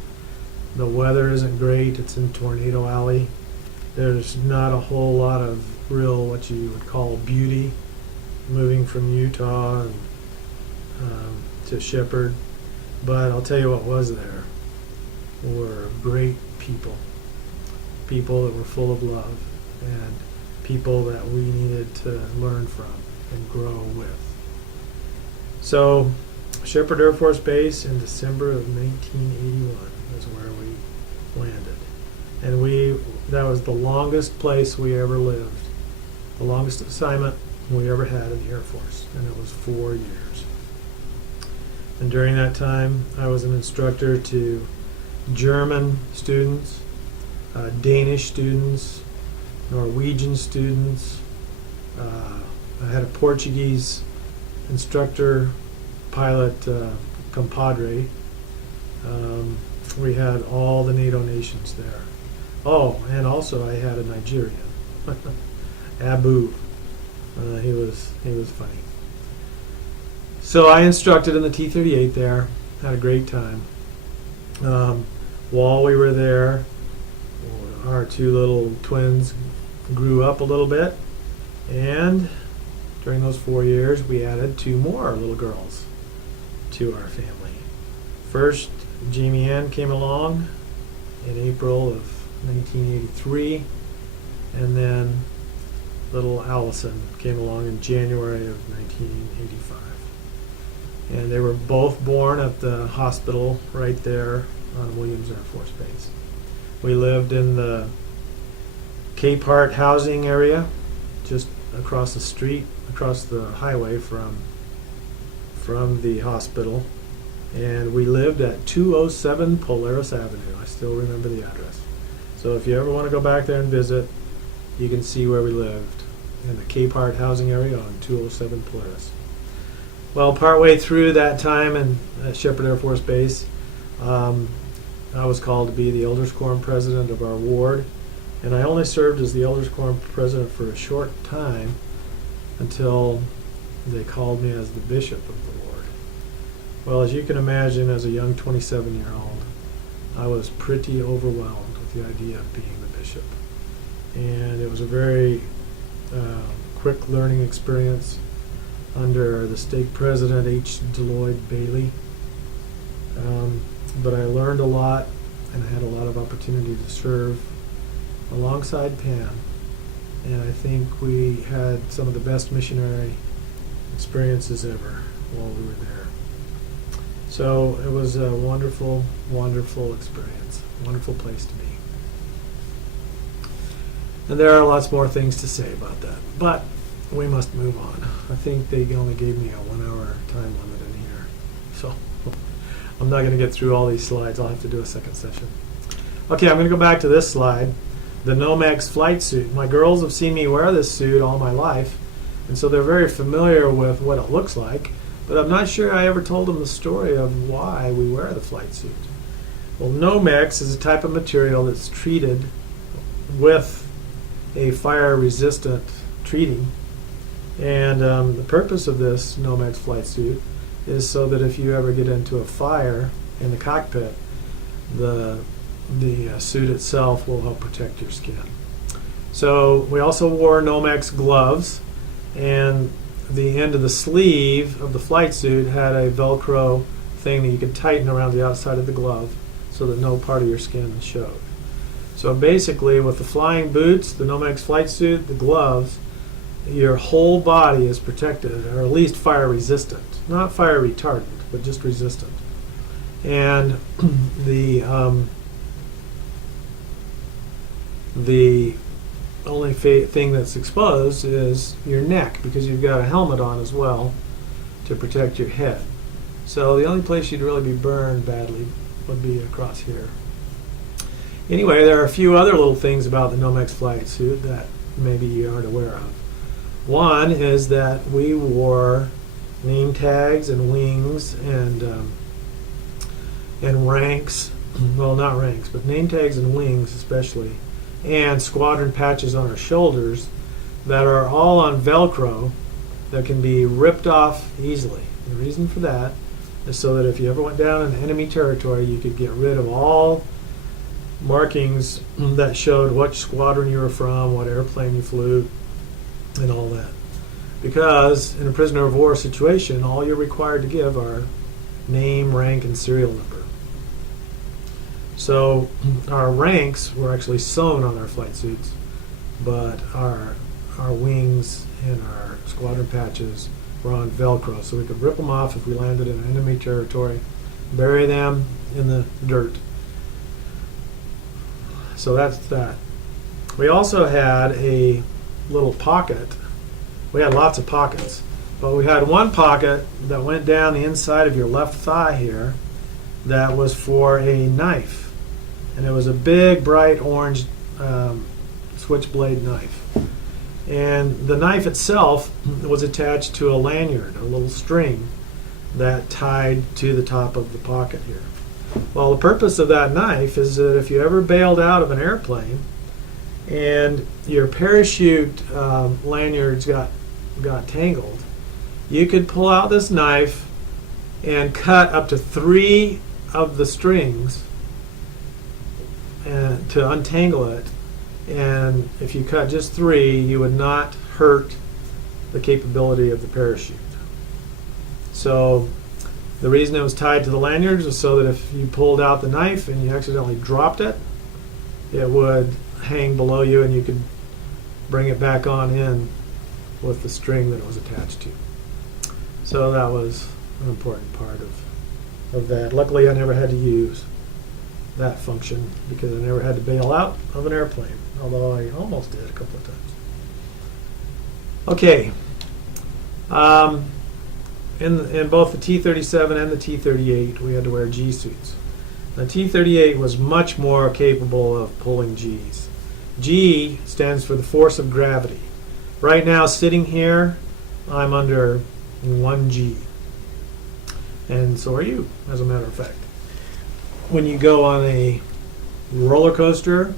the weather isn't great, it's in Tornado Alley, there's not a whole lot of real, what you would call, beauty moving from Utah and, to Sheppard. But I'll tell you what was there were great people that were full of love, and people that we needed to learn from and grow with. So, Sheppard Air Force Base in December of 1981 is where we landed. And that was the longest place we ever lived, the longest assignment we ever had in the Air Force, and it was 4 years. And during that time, I was an instructor to German students, Danish students, Norwegian students. I had a Portuguese instructor, pilot, compadre. We had all the NATO nations there. Oh, and also I had a Nigerian, Abu. He was funny. So I instructed in the T-38 there. Had a great time. While we were there, our two little twins grew up a little bit, and during those 4 years, we added 2 more little girls to our family. First, Jamie Ann came along in April of 1983, and then little Allison came along in January of 1985. And they were both born at the hospital right there on Williams Air Force Base. We lived in the Cape Hart housing area, just across the street, across the highway from the hospital. And we lived at 207 Polaris Avenue. I still remember the address. So if you ever want to go back there and visit, you can see where we lived in the Cape Hart housing area on 207 Polaris. Well, partway through that time at Sheppard Air Force Base, I was called to be the Elders Quorum President of our ward, and I only served as the Elders Quorum President for a short time until they called me as the Bishop of the ward. Well, as you can imagine, as a young 27-year-old, I was pretty overwhelmed with the idea of being the bishop. And it was a very quick learning experience under the stake president, H. Deloyd Bailey. But I learned a lot, and I had a lot of opportunity to serve alongside Pam. And I think we had some of the best missionary experiences ever while we were there. So it was a wonderful, wonderful experience, wonderful place to be. And there are lots more things to say about that, but we must move on. I think they only gave me a 1 hour time limit in here, so I'm not going to get through all these slides. I'll have to do a second session. Okay, I'm going to go back to this slide, the Nomex flight suit. My girls have seen me wear this suit all my life, and so they're very familiar with what it looks like, but I'm not sure I ever told them the story of why we wear the flight suit. Well, Nomex is a type of material that's treated with a fire-resistant treating, and the purpose of this Nomex flight suit is so that if you ever get into a fire in the cockpit, the suit itself will help protect your skin. So we also wore Nomex gloves, and the end of the sleeve of the flight suit had a Velcro thing that you could tighten around the outside of the glove so that no part of your skin showed. So basically, with the flying boots, the Nomex flight suit, the gloves, your whole body is protected, or at least fire resistant. Not fire retardant, but just resistant. And the only thing that's exposed is your neck, because you've got a helmet on as well to protect your head. So the only place you'd really be burned badly would be across here. Anyway, there are a few other little things about the Nomex flight suit that maybe you aren't aware of. One is that we wore name tags and wings and ranks, well, not ranks, but name tags and wings especially, and squadron patches on our shoulders that are all on Velcro that can be ripped off easily. The reason for that is so that if you ever went down in enemy territory, you could get rid of all markings that showed what squadron you were from, what airplane you flew, and all that. Because in a prisoner of war situation, all you're required to give are name, rank, and serial number. So our ranks were actually sewn on our flight suits, but our wings and our squadron patches were on Velcro, so we could rip them off if we landed in enemy territory, bury them in the dirt. So that's that. We also had a little pocket. We had lots of pockets, but we had one pocket that went down the inside of your left thigh here that was for a knife. And it was a big, bright orange switchblade knife. And the knife itself was attached to a lanyard, a little string that tied to the top of the pocket here. Well, the purpose of that knife is that if you ever bailed out of an airplane and your parachute lanyards got tangled, you could pull out this knife and cut up to 3 of the strings and to untangle it. And if you cut just 3, you would not hurt the capability of the parachute. So the reason it was tied to the lanyards was so that if you pulled out the knife and you accidentally dropped it, it would hang below you and you could bring it back on in with the string that it was attached to. So that was an important part of that. Luckily, I never had to use that function because I never had to bail out of an airplane, although I almost did a couple of times. Okay. In both the T-37 and the T-38, we had to wear G suits. The T-38 was much more capable of pulling Gs. G stands for the force of gravity. Right now, sitting here, I'm under 1 G. And so are you, as a matter of fact. When you go on a roller coaster,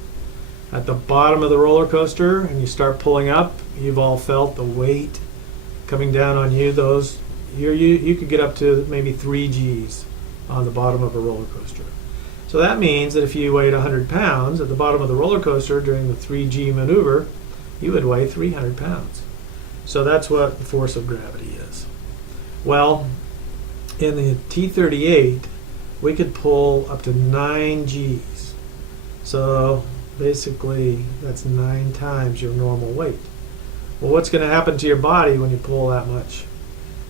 at the bottom of the roller coaster, and you start pulling up, you've all felt the weight coming down on you. You could get up to maybe 3 Gs on the bottom of a roller coaster. So that means that if you weighed 100 pounds at the bottom of the roller coaster during the 3G maneuver, you would weigh 300 pounds. So that's what the force of gravity is. Well, in the T-38, we could pull up to 9 Gs. So basically, that's 9 times your normal weight. Well, what's going to happen to your body when you pull that much?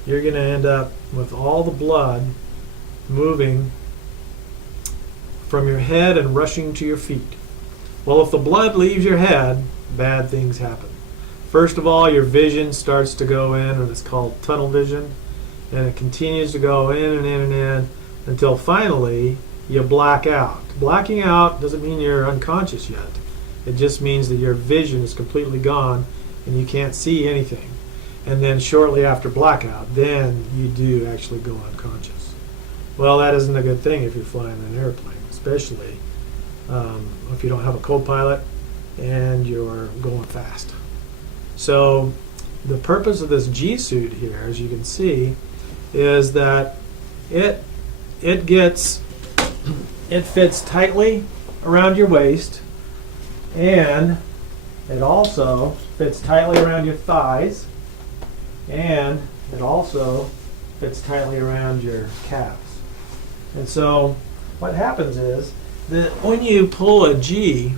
You're going to end up with all the blood moving from your head and rushing to your feet. Well, if the blood leaves your head, bad things happen. First of all, your vision starts to go in, and it's called tunnel vision, and it continues to go in and in and in until finally you black out. Blacking out doesn't mean you're unconscious yet. It just means that your vision is completely gone and you can't see anything. And then shortly after blackout, then you do actually go unconscious. Well, that isn't a good thing if you're flying an airplane, especially if you don't have a co-pilot and you're going fast. So the purpose of this G suit here, as you can see, is that it fits tightly around your waist, and it also fits tightly around your thighs, and it also fits tightly around your calves. And so what happens is that when you pull a G,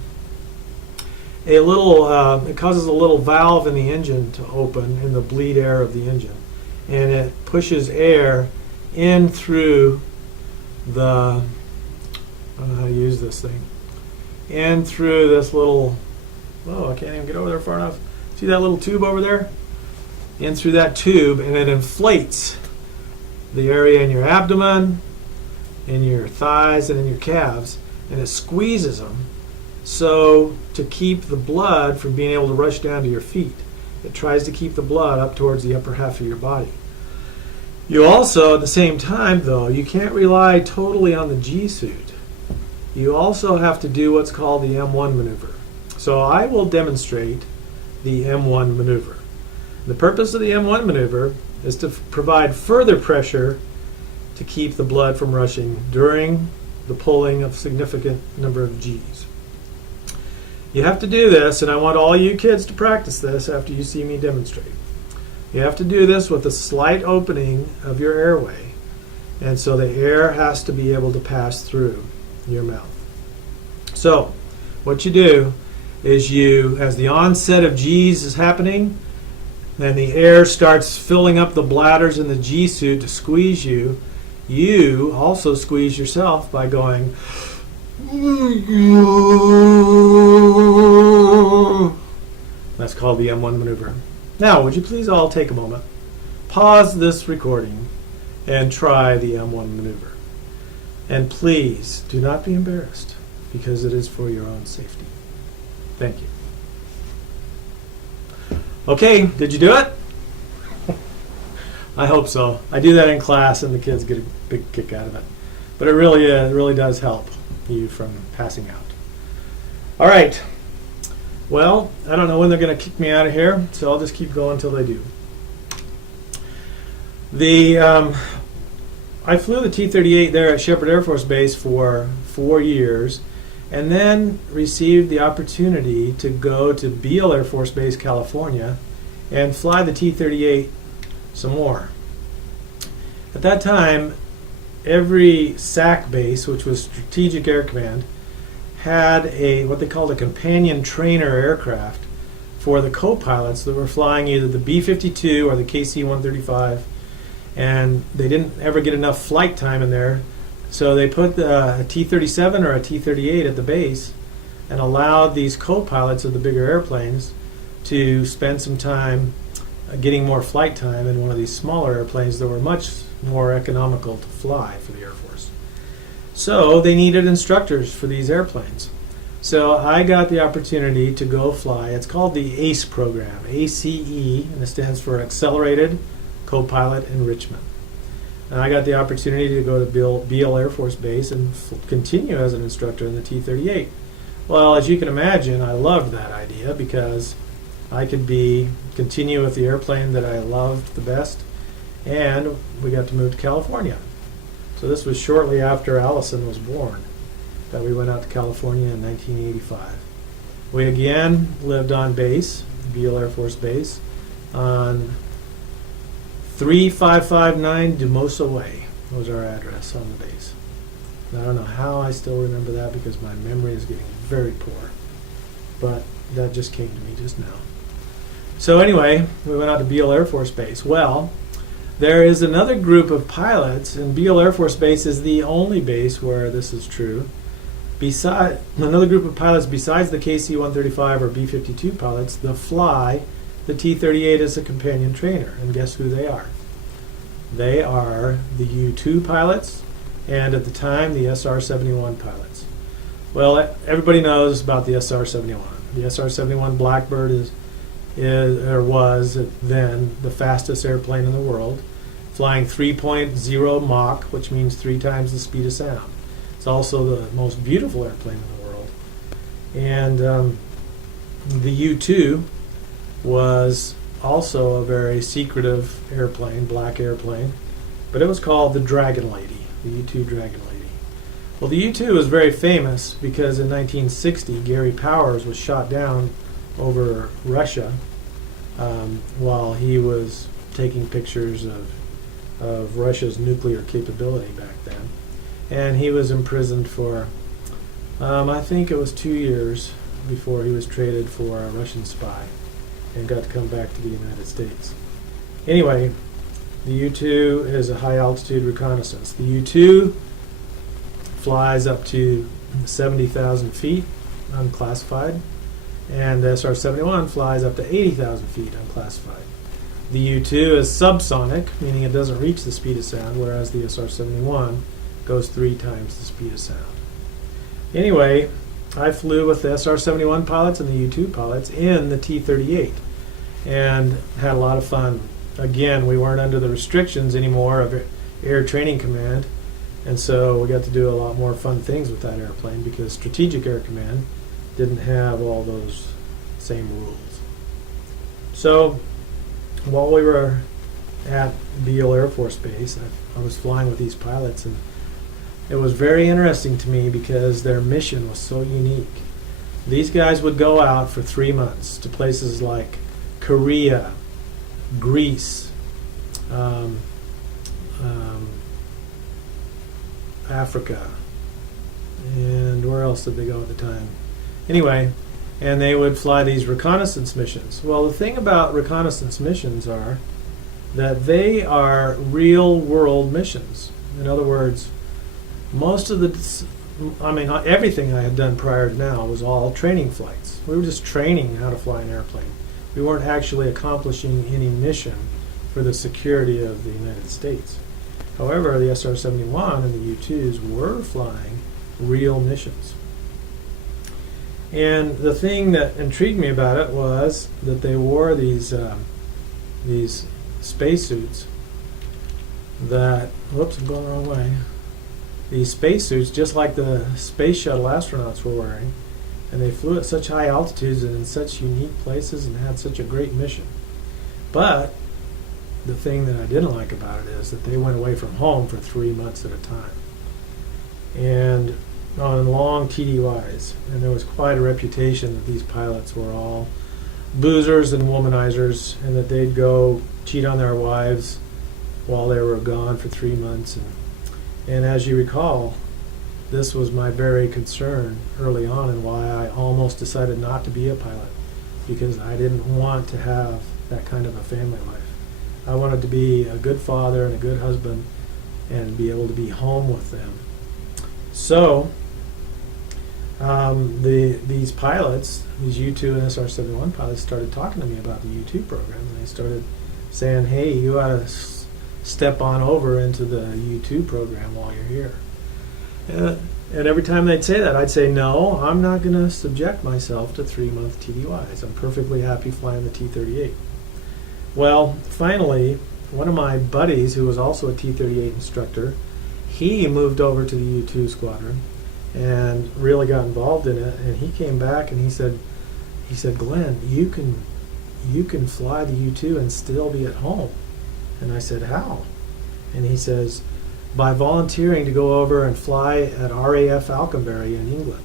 a little, it causes a little valve in the engine to open in the bleed air of the engine. And it pushes air in through the, I don't know how to use this thing, in through this little, oh, I can't even get over there far enough. See that little tube over there? In through that tube, and it inflates the area in your abdomen, in your thighs, and in your calves, and it squeezes them so to keep the blood from being able to rush down to your feet. It tries to keep the blood up towards the upper half of your body. You also, at the same time, though, you can't rely totally on the G suit. You also have to do what's called the M1 maneuver. So I will demonstrate the M1 maneuver. The purpose of the M1 maneuver is to provide further pressure to keep the blood from rushing during the pulling of significant number of G's. You have to do this, and I want all you kids to practice this after you see me demonstrate. You have to do this with a slight opening of your airway, and so the air has to be able to pass through your mouth. So what you do is you, as the onset of G's is happening, then the air starts filling up the bladders in the G suit to squeeze you. You also squeeze yourself by going, that's called the M1 maneuver. Now, would you please all take a moment, pause this recording, and try the M1 maneuver. And please do not be embarrassed, because it is for your own safety. Thank you. Okay, did you do it? I hope so. I do that in class, and the kids get a big kick out of it. But it really does help you from passing out. All right. Well, I don't know when they're going to kick me out of here, so I'll just keep going until they do. I flew the T-38 there at Sheppard Air Force Base for 4 years, and then received the opportunity to go to Beale Air Force Base, California, and fly the T-38 some more. At that time, every SAC base, which was Strategic Air Command, had what they called a companion trainer aircraft for the co-pilots that were flying either the B-52 or the KC-135, and they didn't ever get enough flight time in there, so they put a T-37 or a T-38 at the base and allowed these co-pilots of the bigger airplanes to spend some time getting more flight time in one of these smaller airplanes that were much more economical to fly for the Air Force. So they needed instructors for these airplanes. So I got the opportunity to go fly. It's called the ACE program, ACE, and it stands for Accelerated Co-Pilot Enrichment. And I got the opportunity to go to Beale Air Force Base and continue as an instructor in the T-38. Well, as you can imagine, I loved that idea because I could continue with the airplane that I loved the best, and we got to move to California. So this was shortly after Allison was born that we went out to California in 1985. We again lived on base, Beale Air Force Base, on 3559 Dumosa Way was our address on the base. And I don't know how I still remember that because my memory is getting very poor, but that just came to me just now. So anyway, we went out to Beale Air Force Base. Well, there is another group of pilots, and Beale Air Force Base is the only base where this is true. Another group of pilots besides the KC-135 or B-52 pilots that fly the T-38 as a companion trainer. And guess who they are? They are the U-2 pilots and at the time the SR-71 pilots. Well, everybody knows about the SR-71. The SR-71 Blackbird was then the fastest airplane in the world, flying 3.0 Mach, which means 3 times the speed of sound. It's also the most beautiful airplane in the world. And the U-2 was also a very secretive airplane, black airplane, but it was called the Dragon Lady, the U-2 Dragon Lady. Well, the U-2 was very famous because in 1960, Gary Powers was shot down over Russia while he was taking pictures of Russia's nuclear capability back then. And he was imprisoned for, I think it was 2 years before he was traded for a Russian spy and got to come back to the United States. Anyway, the U-2 is a high-altitude reconnaissance. The U-2 flies up to 70,000 feet, unclassified, and the SR-71 flies up to 80,000 feet, unclassified. The U-2 is subsonic, meaning it doesn't reach the speed of sound, whereas the SR-71 goes 3 times the speed of sound. Anyway, I flew with the SR-71 pilots and the U-2 pilots in the T-38 and had a lot of fun. Again, we weren't under the restrictions anymore of Air Training Command, and so we got to do a lot more fun things with that airplane because Strategic Air Command didn't have all those same rules. So while we were at Beale Air Force Base, I was flying with these pilots, and it was very interesting to me because their mission was so unique. These guys would go out for 3 months to places like Korea, Greece, Africa, and where else did they go at the time? Anyway, and they would fly these reconnaissance missions. Well, the thing about reconnaissance missions are that they are real-world missions. In other words, most of everything I had done prior to now was all training flights. We were just training how to fly an airplane. We weren't actually accomplishing any mission for the security of the United States. However, the SR-71 and the U-2s were flying real missions. And the thing that intrigued me about it was that they wore these spacesuits that, whoops, I'm going the wrong way. These spacesuits, just like the space shuttle astronauts were wearing, and they flew at such high altitudes and in such unique places and had such a great mission. But the thing that I didn't like about it is that they went away from home for 3 months at a time, and on long TDYs, and there was quite a reputation that these pilots were all boozers and womanizers, and that they'd go cheat on their wives while they were gone for 3 months. And as you recall, this was my very concern early on, and why I almost decided not to be a pilot, because I didn't want to have that kind of a family life. I wanted to be a good father and a good husband and be able to be home with them. So these pilots, these U-2 and SR-71 pilots, started talking to me about the U-2 program, and they started saying, hey, you ought to step on over into the U-2 program while you're here. And every time they'd say that, I'd say, no, I'm not going to subject myself to 3-month TDYs. I'm perfectly happy flying the T-38. Well, finally, one of my buddies, who was also a T-38 instructor, he moved over to the U-2 squadron and really got involved in it. And he came back and he said, Glenn, you can fly the U-2 and still be at home. And I said, how? And he says, by volunteering to go over and fly at RAF Falconbury in England.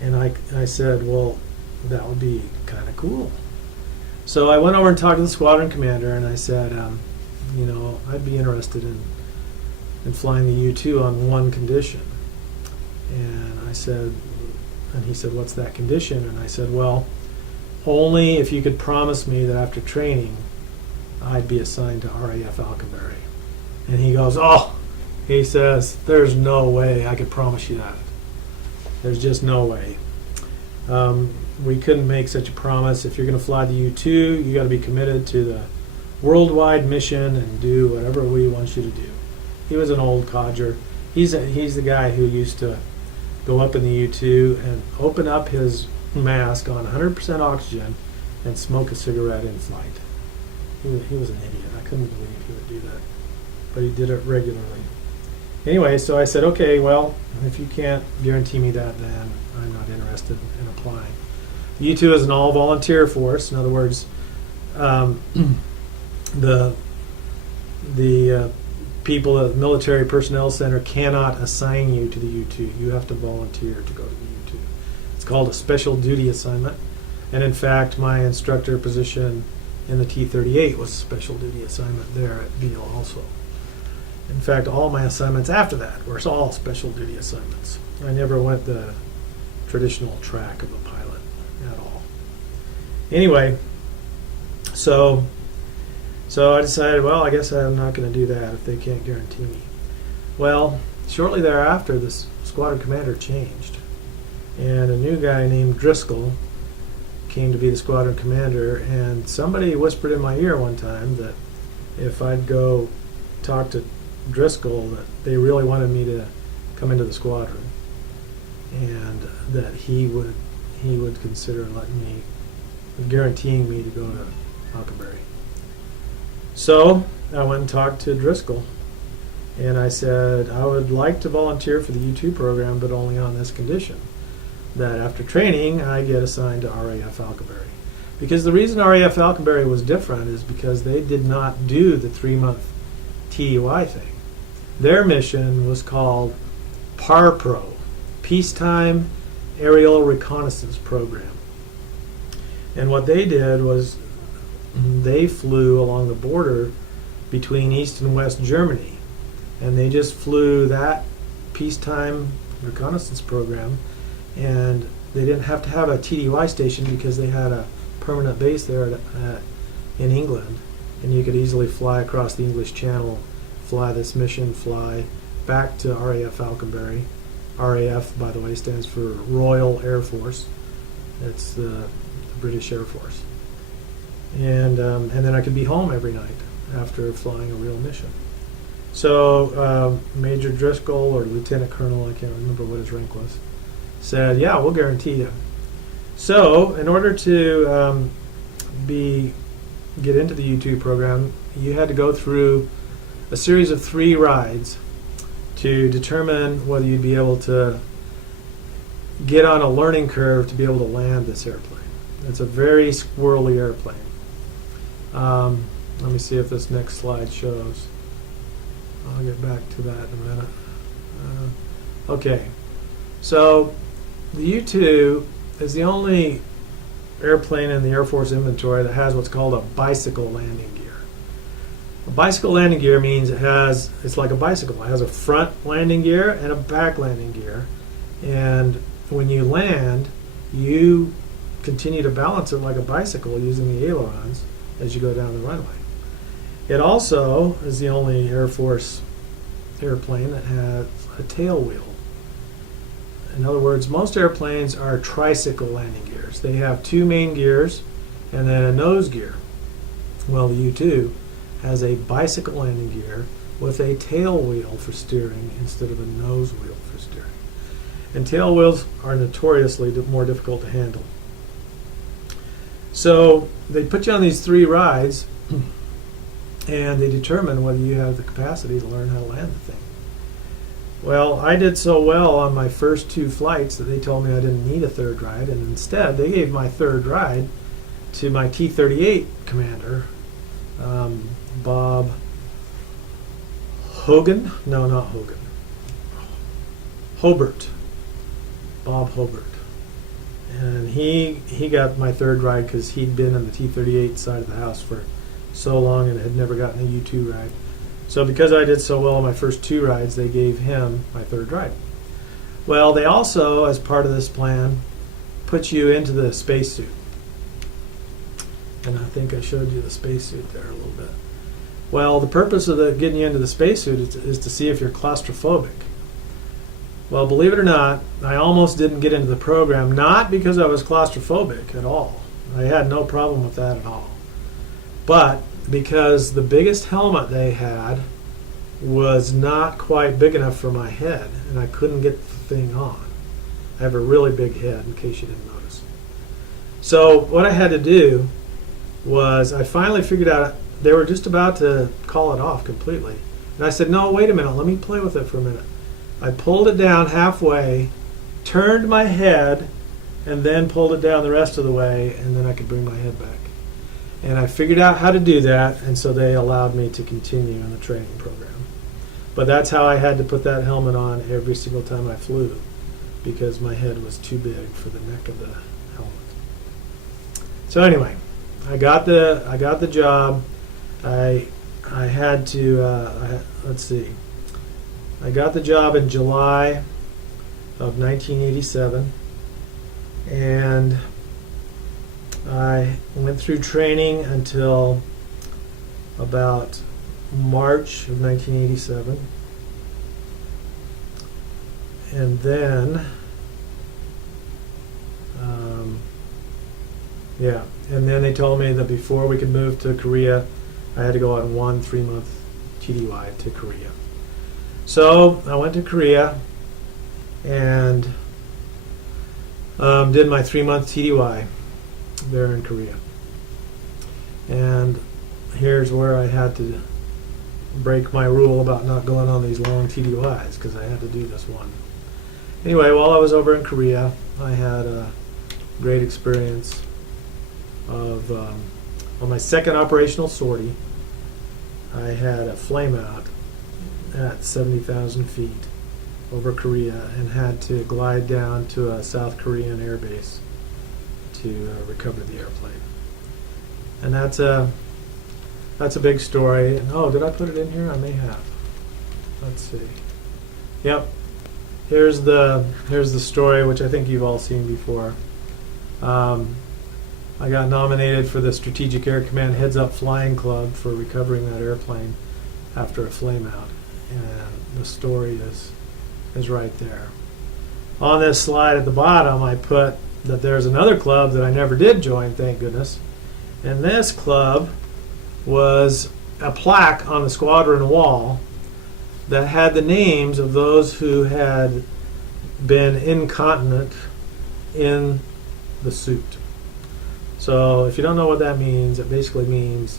And I said, well, that would be kind of cool. So I went over and talked to the squadron commander, and I said, I'd be interested in flying the U-2 on one condition. And he said, what's that condition? And I said, well, only if you could promise me that after training, I'd be assigned to RAF Falconbury. And he goes, he says, there's no way I could promise you that. There's just no way. We couldn't make such a promise. If you're going to fly the U-2, you got to be committed to the worldwide mission and do whatever we want you to do. He was an old codger. He's the guy who used to go up in the U-2 and open up his mask on 100% oxygen and smoke a cigarette in flight. He was an idiot. I couldn't believe he would do that. But he did it regularly. Anyway, so I said, okay, well, if you can't guarantee me that, then I'm not interested in applying. The U-2 is an all-volunteer force. In other words, the people at the Military Personnel Center cannot assign you to the U-2. You have to volunteer to go to the U-2. It's called a special duty assignment. And in fact, my instructor position in the T-38 was a special duty assignment there at Beale also. In fact, all my assignments after that were all special duty assignments. I never went the traditional track of a pilot at all. Anyway, so I decided, well, I guess I'm not going to do that if they can't guarantee me. Well, shortly thereafter, this squadron commander changed, and a new guy named Driscoll came to be the squadron commander, and somebody whispered in my ear one time that if I'd go talk to Driscoll, that they really wanted me to come into the squadron, and that he would consider guaranteeing me to go to Huckleberry. So I went and talked to Driscoll, and I said I would like to volunteer for the U2 program, but only on this condition, that after training I get assigned to RAF Huckleberry. Because the reason RAF Huckleberry was different is because they did not do the 3-month TDY thing. Their mission was called PARPRO, Peacetime Aerial Reconnaissance Program. And what they did was they flew along the border between East and West Germany, and they just flew that peacetime reconnaissance program, and they didn't have to have a TDY station because they had a permanent base there in England, and you could easily fly across the English Channel, fly this mission, fly back to RAF Falconberry. RAF, by the way, stands for Royal Air Force. It's the British Air Force. And then I could be home every night after flying a real mission. So Major Driscoll, or Lieutenant Colonel, I can't remember what his rank was, said, yeah, we'll guarantee you. So in order to get into the U2 program, you had to go through a series of 3 rides to determine whether you'd be able to get on a learning curve to be able to land this airplane. It's a very squirrely airplane. Let me see if this next slide shows. I'll get back to that in a minute. Okay, so the U-2 is the only airplane in the Air Force inventory that has what's called a bicycle landing gear. A bicycle landing gear means it's like a bicycle. It has a front landing gear and a back landing gear, and when you land, you continue to balance it like a bicycle using the ailerons as you go down the runway. It also is the only Air Force airplane that has a tail wheel. In other words, most airplanes are tricycle landing gears. They have 2 main gears and then a nose gear. Well, the U-2 has a bicycle landing gear with a tail wheel for steering instead of a nose wheel for steering. And tail wheels are notoriously more difficult to handle. So they put you on these 3 rides, and they determine whether you have the capacity to learn how to land the thing. Well, I did so well on my first 2 flights that they told me I didn't need a 3rd ride, and instead they gave my 3rd ride to my T-38 commander, Bob Hogan? No, not Hogan. Hobart. Bob Hobart. And he got my 3rd ride because he'd been in the T-38 side of the house for so long and had never gotten a U-2 ride. So because I did so well on my first 2 rides, they gave him my 3rd ride. Well, they also, as part of this plan, put you into the spacesuit. And I think I showed you the spacesuit there a little bit. Well, the purpose of getting you into the spacesuit is to see if you're claustrophobic. Well, believe it or not, I almost didn't get into the program, not because I was claustrophobic at all. I had no problem with that at all. But because the biggest helmet they had was not quite big enough for my head, and I couldn't get the thing on. I have a really big head, in case you didn't notice. So what I had to do was I finally figured out they were just about to call it off completely. And I said, no, wait a minute, let me play with it for a minute. I pulled it down halfway, turned my head, and then pulled it down the rest of the way, and then I could bring my head back. And I figured out how to do that, and so they allowed me to continue in the training program. But that's how I had to put that helmet on every single time I flew, because my head was too big for the neck of the helmet. So anyway, I got the job. I had to let's see. I got the job in July of 1987, And I went through training until about March of 1987. And then, and then they told me that before we could move to Korea, I had to go on 1 3-month TDY to Korea. So I went to Korea and did my 3-month TDY there in Korea. And here's where I had to break my rule about not going on these long TDYs, because I had to do this one. Anyway, while I was over in Korea, I had a great experience of, on my second operational sortie, I had a flame out at 70,000 feet over Korea and had to glide down to a South Korean air base to recover the airplane. And that's a big story. Oh, did I put it in here? I may have. Let's see. Yep. Here's the story, which I think you've all seen before. I got nominated for the Strategic Air Command Heads Up Flying Club for recovering that airplane after a flame out. And the story is right there. On this slide at the bottom, I put that there's another club that I never did join, thank goodness. And this club was a plaque on the squadron wall that had the names of those who had been incontinent in the suit. So if you don't know what that means, it basically means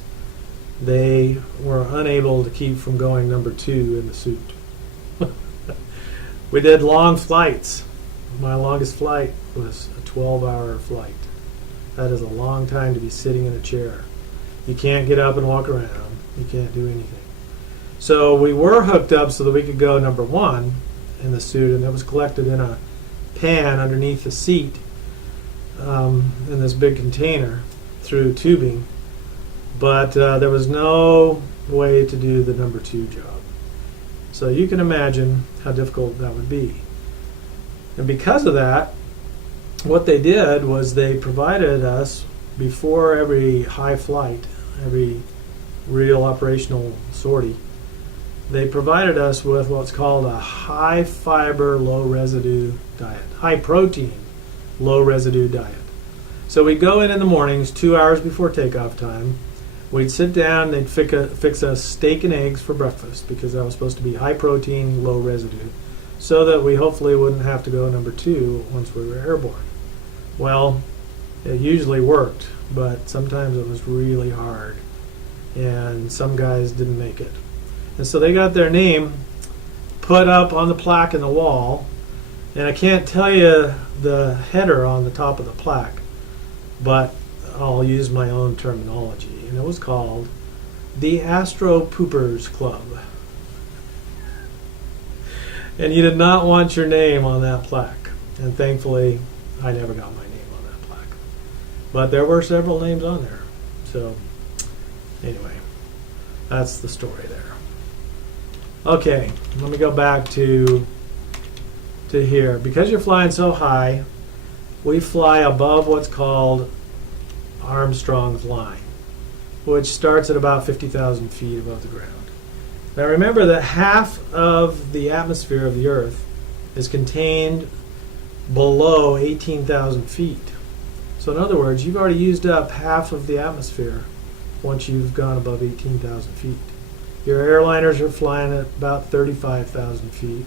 they were unable to keep from going number 2 in the suit. We did long flights. My longest flight was a 12-hour flight. That is a long time to be sitting in a chair. You can't get up and walk around. You can't do anything. So we were hooked up so that we could go number 1 in the suit, and it was collected in a pan underneath the seat in this big container through tubing. But there was no way to do the number 2 job. So you can imagine how difficult that would be. And because of that, what they did was they provided us, before every high flight, every real operational sortie, they provided us with what's called a high fiber, low residue diet, high protein, low residue diet. So we'd go in the mornings, 2 hours before takeoff time. We'd sit down, they'd fix us steak and eggs for breakfast, because that was supposed to be high protein, low residue, so that we hopefully wouldn't have to go number 2 once we were airborne. Well, it usually worked, but sometimes it was really hard, and some guys didn't make it. And so they got their name put up on the plaque in the wall, and I can't tell you the header on the top of the plaque, but I'll use my own terminology. And it was called the Astro Poopers Club. And you did not want your name on that plaque. And thankfully, I never got my name on that plaque. But there were several names on there. So, anyway, that's the story there. Okay, let me go back to here. Because you're flying so high, we fly above what's called Armstrong's line, which starts at about 50,000 feet above the ground. Now remember that half of the atmosphere of the Earth is contained below 18,000 feet. So in other words, you've already used up half of the atmosphere once you've gone above 18,000 feet. Your airliners are flying at about 35,000 feet.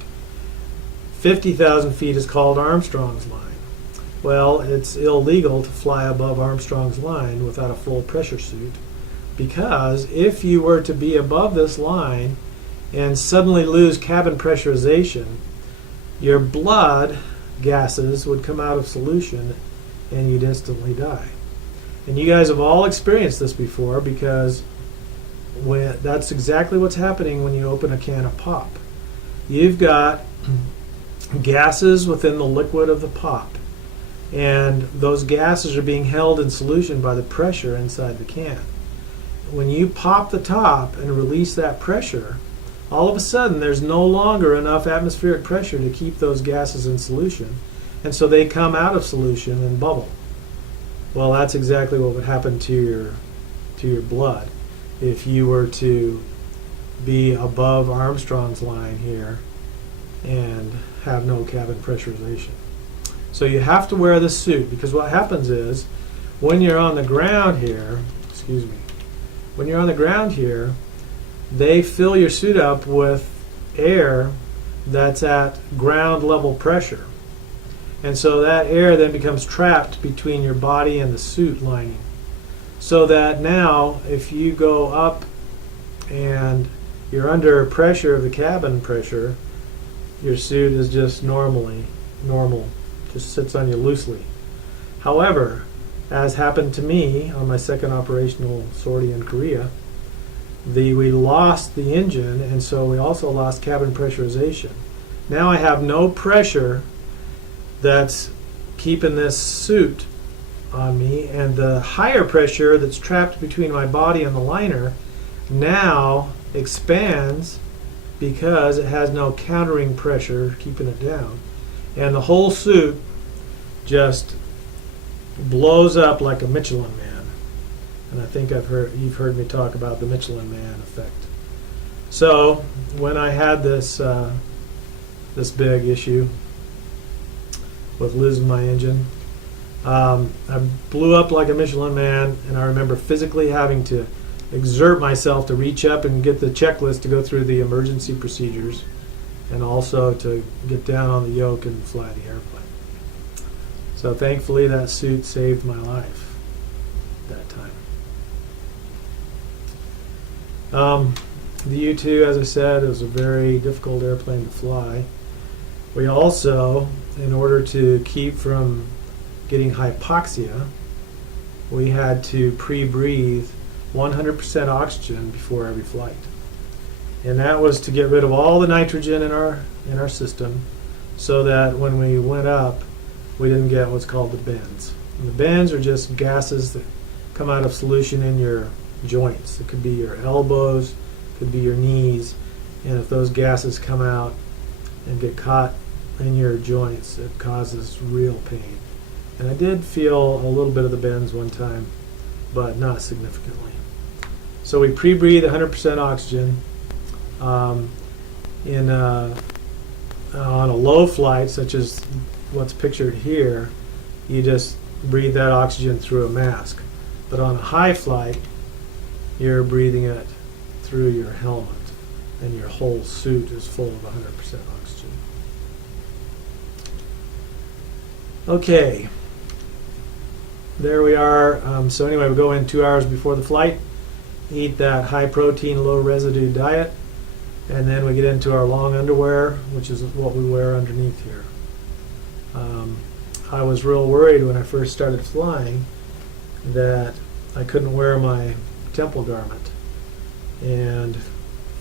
50,000 feet is called Armstrong's line. Well, it's illegal to fly above Armstrong's line without a full pressure suit, because if you were to be above this line and suddenly lose cabin pressurization, your blood gases would come out of solution and you'd instantly die. And you guys have all experienced this before, because that's exactly what's happening when you open a can of pop. You've got gases within the liquid of the pop, and those gases are being held in solution by the pressure inside the can. When you pop the top and release that pressure, all of a sudden there's no longer enough atmospheric pressure to keep those gases in solution, and so they come out of solution and bubble. Well, that's exactly what would happen to your blood if you were to be above Armstrong's line here and have no cabin pressurization. So you have to wear the suit, because what happens is when you're on the ground here, when you're on the ground here, they fill your suit up with air that's at ground level pressure. And so that air then becomes trapped between your body and the suit lining. So that now if you go up and you're under pressure of the cabin pressure, your suit is just normal, just sits on you loosely. However, as happened to me on my second operational sortie in Korea, we lost the engine, and so we also lost cabin pressurization. Now I have no pressure that's keeping this suit on me, and the higher pressure that's trapped between my body and the liner now expands because it has no countering pressure keeping it down, and the whole suit just blows up like a Michelin Man. And I think you've heard me talk about the Michelin Man effect. So when I had this big issue with losing my engine, I blew up like a Michelin Man, and I remember physically having to exert myself to reach up and get the checklist to go through the emergency procedures, and also to get down on the yoke and fly the airplane. So thankfully that suit saved my life that time. The U-2, as I said, is a very difficult airplane to fly. We also, in order to keep from getting hypoxia, we had to pre-breathe 100% oxygen before every flight. And that was to get rid of all the nitrogen in our system, so that when we went up, we didn't get what's called the bends. And the bends are just gases that come out of solution in your joints. It could be your elbows, it could be your knees, and if those gases come out and get caught in your joints, it causes real pain. And I did feel a little bit of the bends one time, but not significantly. So we pre-breathe 100% oxygen. On a low flight, such as what's pictured here, you just breathe that oxygen through a mask. But on a high flight, you're breathing it through your helmet, and your whole suit is full of 100% oxygen. Okay, there we are. So anyway, we go in 2 hours before the flight, eat that high protein, low residue diet, and then we get into our long underwear, which is what we wear underneath here. I was real worried when I first started flying that I couldn't wear my temple garment, and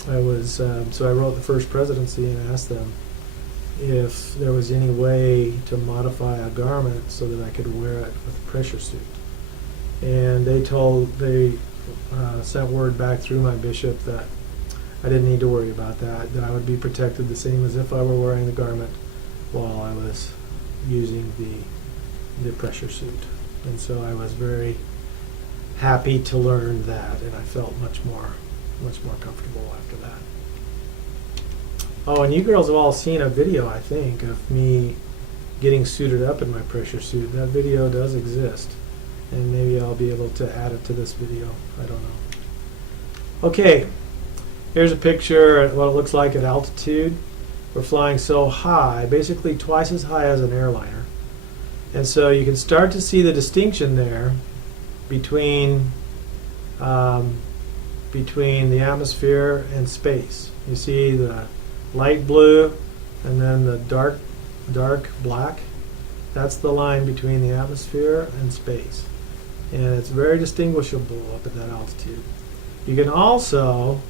I was so I wrote the First Presidency and asked them if there was any way to modify a garment so that I could wear it with a pressure suit. And they sent word back through my bishop that I didn't need to worry about that I would be protected the same as if I were wearing the garment while I was using the pressure suit. And so I was very happy to learn that, and I felt much more comfortable after that. Oh, and you girls have all seen a video, I think, of me getting suited up in my pressure suit. That video does exist, and maybe I'll be able to add it to this video. I don't know. Okay, here's a picture of what it looks like at altitude. We're flying so high, basically twice as high as an airliner. And so you can start to see the distinction there between the atmosphere and space. You see the light blue and then the dark black. That's the line between the atmosphere and space. And it's very distinguishable up at that altitude. You can also,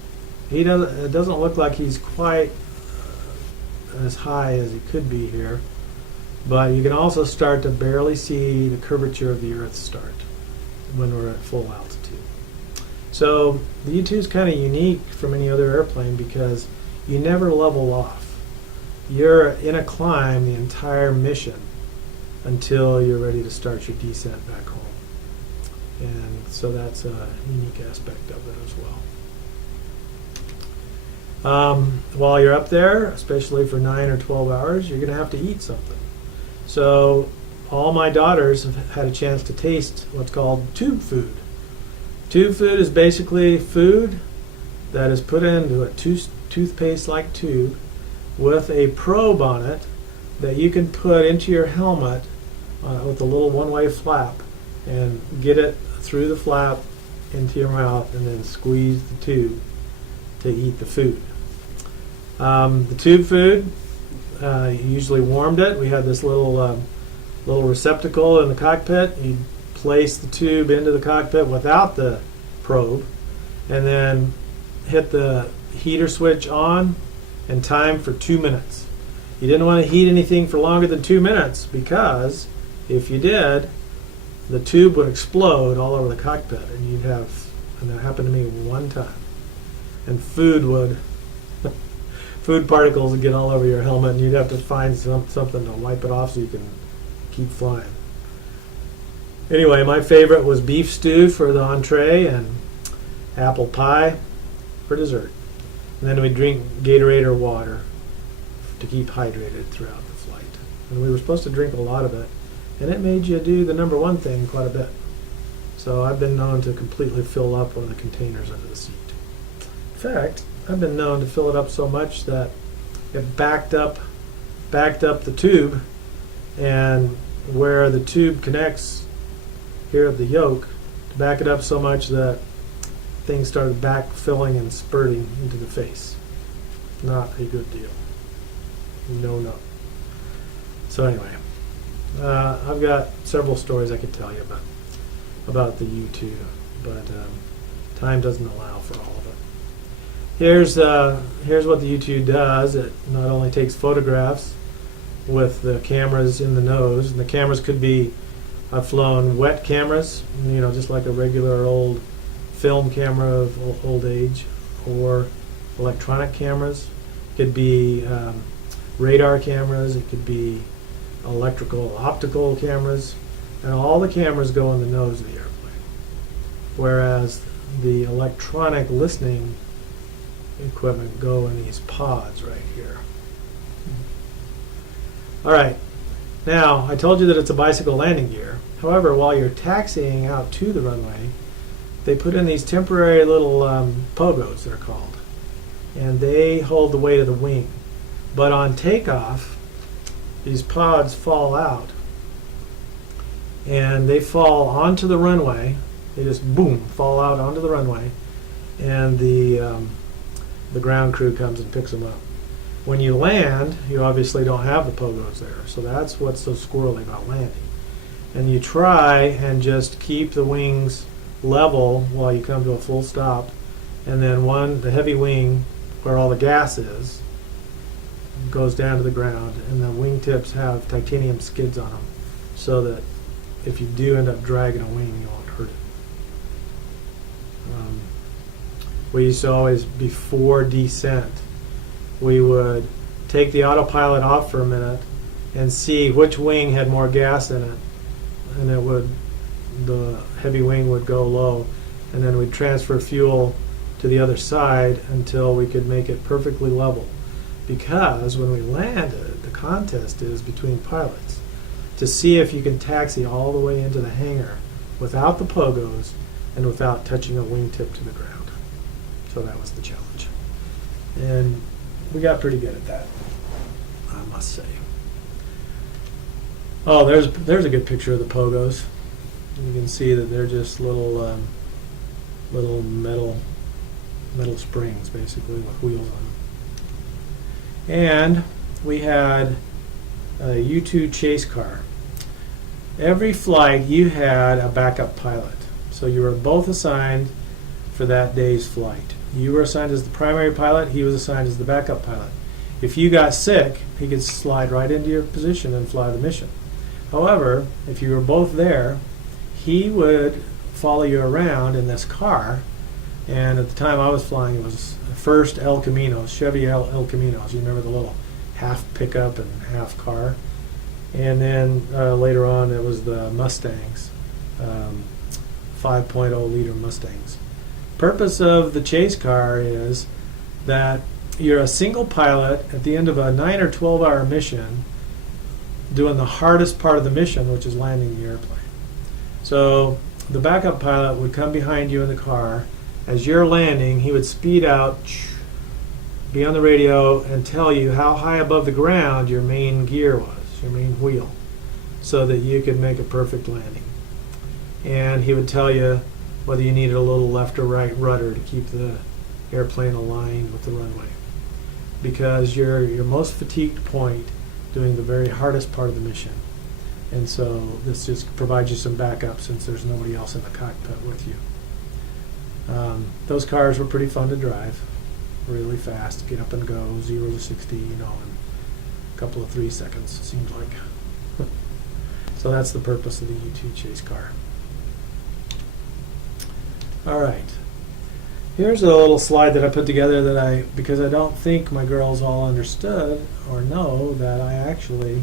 it doesn't look like he's quite as high as he could be here, but you can also start to barely see the curvature of the Earth start when we're at full altitude. So the U-2 is kind of unique from any other airplane because you never level off. You're in a climb the entire mission, until you're ready to start your descent back home. And so that's a unique aspect of it as well. While you're up there, especially for 9 or 12 hours, you're going to have to eat something. So all my daughters have had a chance to taste what's called tube food. Tube food is basically food that is put into a toothpaste-like tube with a probe on it that you can put into your helmet with a little one-way flap and get it through the flap into your mouth and then squeeze the tube to eat the food. The tube food, you usually warmed it. We had this little receptacle in the cockpit. You place the tube into the cockpit without the probe and then hit the heater switch on and time for 2 minutes. You didn't want to heat anything for longer than 2 minutes because if you did, the tube would explode all over the cockpit and you'd have, and that happened to me one time, and food particles would get all over your helmet and you'd have to find something to wipe it off so you can keep flying. Anyway, my favorite was beef stew for the entree and apple pie for dessert. And then we'd drink Gatorade or water to keep hydrated throughout the flight. And we were supposed to drink a lot of it, and it made you do the number one thing quite a bit. So I've been known to completely fill up one of the containers under the seat. In fact, I've been known to fill it up so much that it backed up the tube, and where the tube connects here at the yoke, to back it up so much that things started backfilling and spurting into the face. Not a good deal. No. So anyway, I've got several stories I could tell you about the U-2, but time doesn't allow for all of it. Here's what the U-2 does. It not only takes photographs with the cameras in the nose, and the cameras could be, I've flown wet cameras, just like a regular old film camera of old age, or electronic cameras. It could be radar cameras, it could be electrical, optical cameras, and all the cameras go in the nose of the airplane. Whereas the electronic listening equipment go in these pods right here. All right, now I told you that it's a bicycle landing gear. However, while you're taxiing out to the runway, they put in these temporary little pogos, they're called, and they hold the weight of the wing. But on takeoff, these pods fall out, and they fall onto the runway. They just boom, fall out onto the runway, and the ground crew comes and picks them up. When you land, you obviously don't have the pogos there, so that's what's so squirrely about landing. And you try and just keep the wings level while you come to a full stop, and then the heavy wing, where all the gas is, goes down to the ground, and the wingtips have titanium skids on them, so that if you do end up dragging a wing, you won't hurt it. We used to always, before descent, we would take the autopilot off for a minute and see which wing had more gas in it, and the heavy wing would go low, and then we'd transfer fuel to the other side until we could make it perfectly level. Because when we landed, the contest is between pilots to see if you can taxi all the way into the hangar without the pogos and without touching a wingtip to the ground. So that was the challenge. And we got pretty good at that, I must say. Oh, there's a good picture of the pogos. You can see that they're just little metal springs, basically, with wheels on them. And we had a U-2 chase car. Every flight you had a backup pilot. So you were both assigned for that day's flight. You were assigned as the primary pilot, he was assigned as the backup pilot. If you got sick, he could slide right into your position and fly the mission. However, if you were both there, he would follow you around in this car, and at the time I was flying, it was first El Caminos, Chevy El Caminos. You remember the little half pickup and half car? And then later on, it was the Mustangs, 5.0 liter Mustangs. Purpose of the chase car is that you're a single pilot at the end of a 9 or 12 hour mission doing the hardest part of the mission, which is landing the airplane. So the backup pilot would come behind you in the car. As you're landing, he would speed out, be on the radio, and tell you how high above the ground your main gear was, your main wheel, so that you could make a perfect landing. And he would tell you whether you needed a little left or right rudder to keep the airplane aligned with the runway. Because you're your most fatigued point doing the very hardest part of the mission. And so this just provides you some backup since there's nobody else in the cockpit with you. Those cars were pretty fun to drive, really fast, get up and go, 0 to 60, in a couple of 3 seconds, it seems like. So that's the purpose of the U2 chase car. All right. Here's a little slide that I put together because I don't think my girls all understood or know that I actually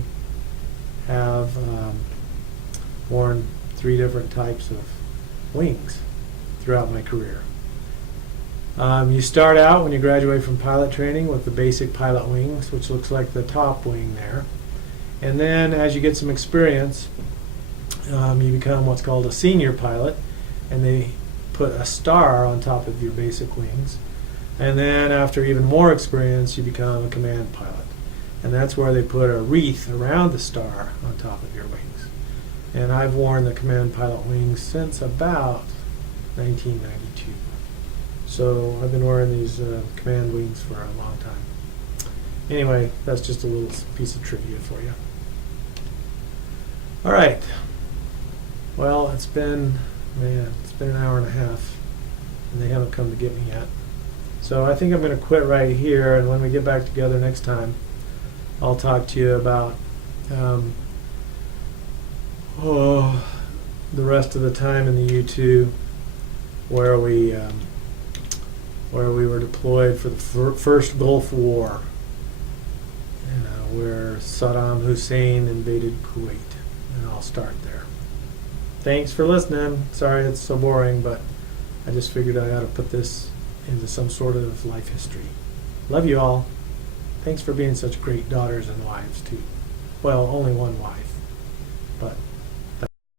have worn 3 different types of wings throughout my career. You start out when you graduate from pilot training with the basic pilot wings, which looks like the top wing there. And then as you get some experience, you become what's called a senior pilot, and they put a star on top of your basic wings. And then after even more experience, you become a command pilot. And that's where they put a wreath around the star on top of your wings. And I've worn the command pilot wings since about 1992. So I've been wearing these command wings for a long time. Anyway, that's just a little piece of trivia for you. All right. Well, it's been an hour and a half, and they haven't come to get me yet. So I think I'm going to quit right here, and when we get back together next time, I'll talk to you about the rest of the time in the U-2 where we were deployed for the first Gulf War, where Saddam Hussein invaded Kuwait, and I'll start there. Thanks for listening. Sorry it's so boring, but I just figured I ought to put this into some sort of life history. Love you all. Thanks for being such great daughters and wives, too. Well, only one wife.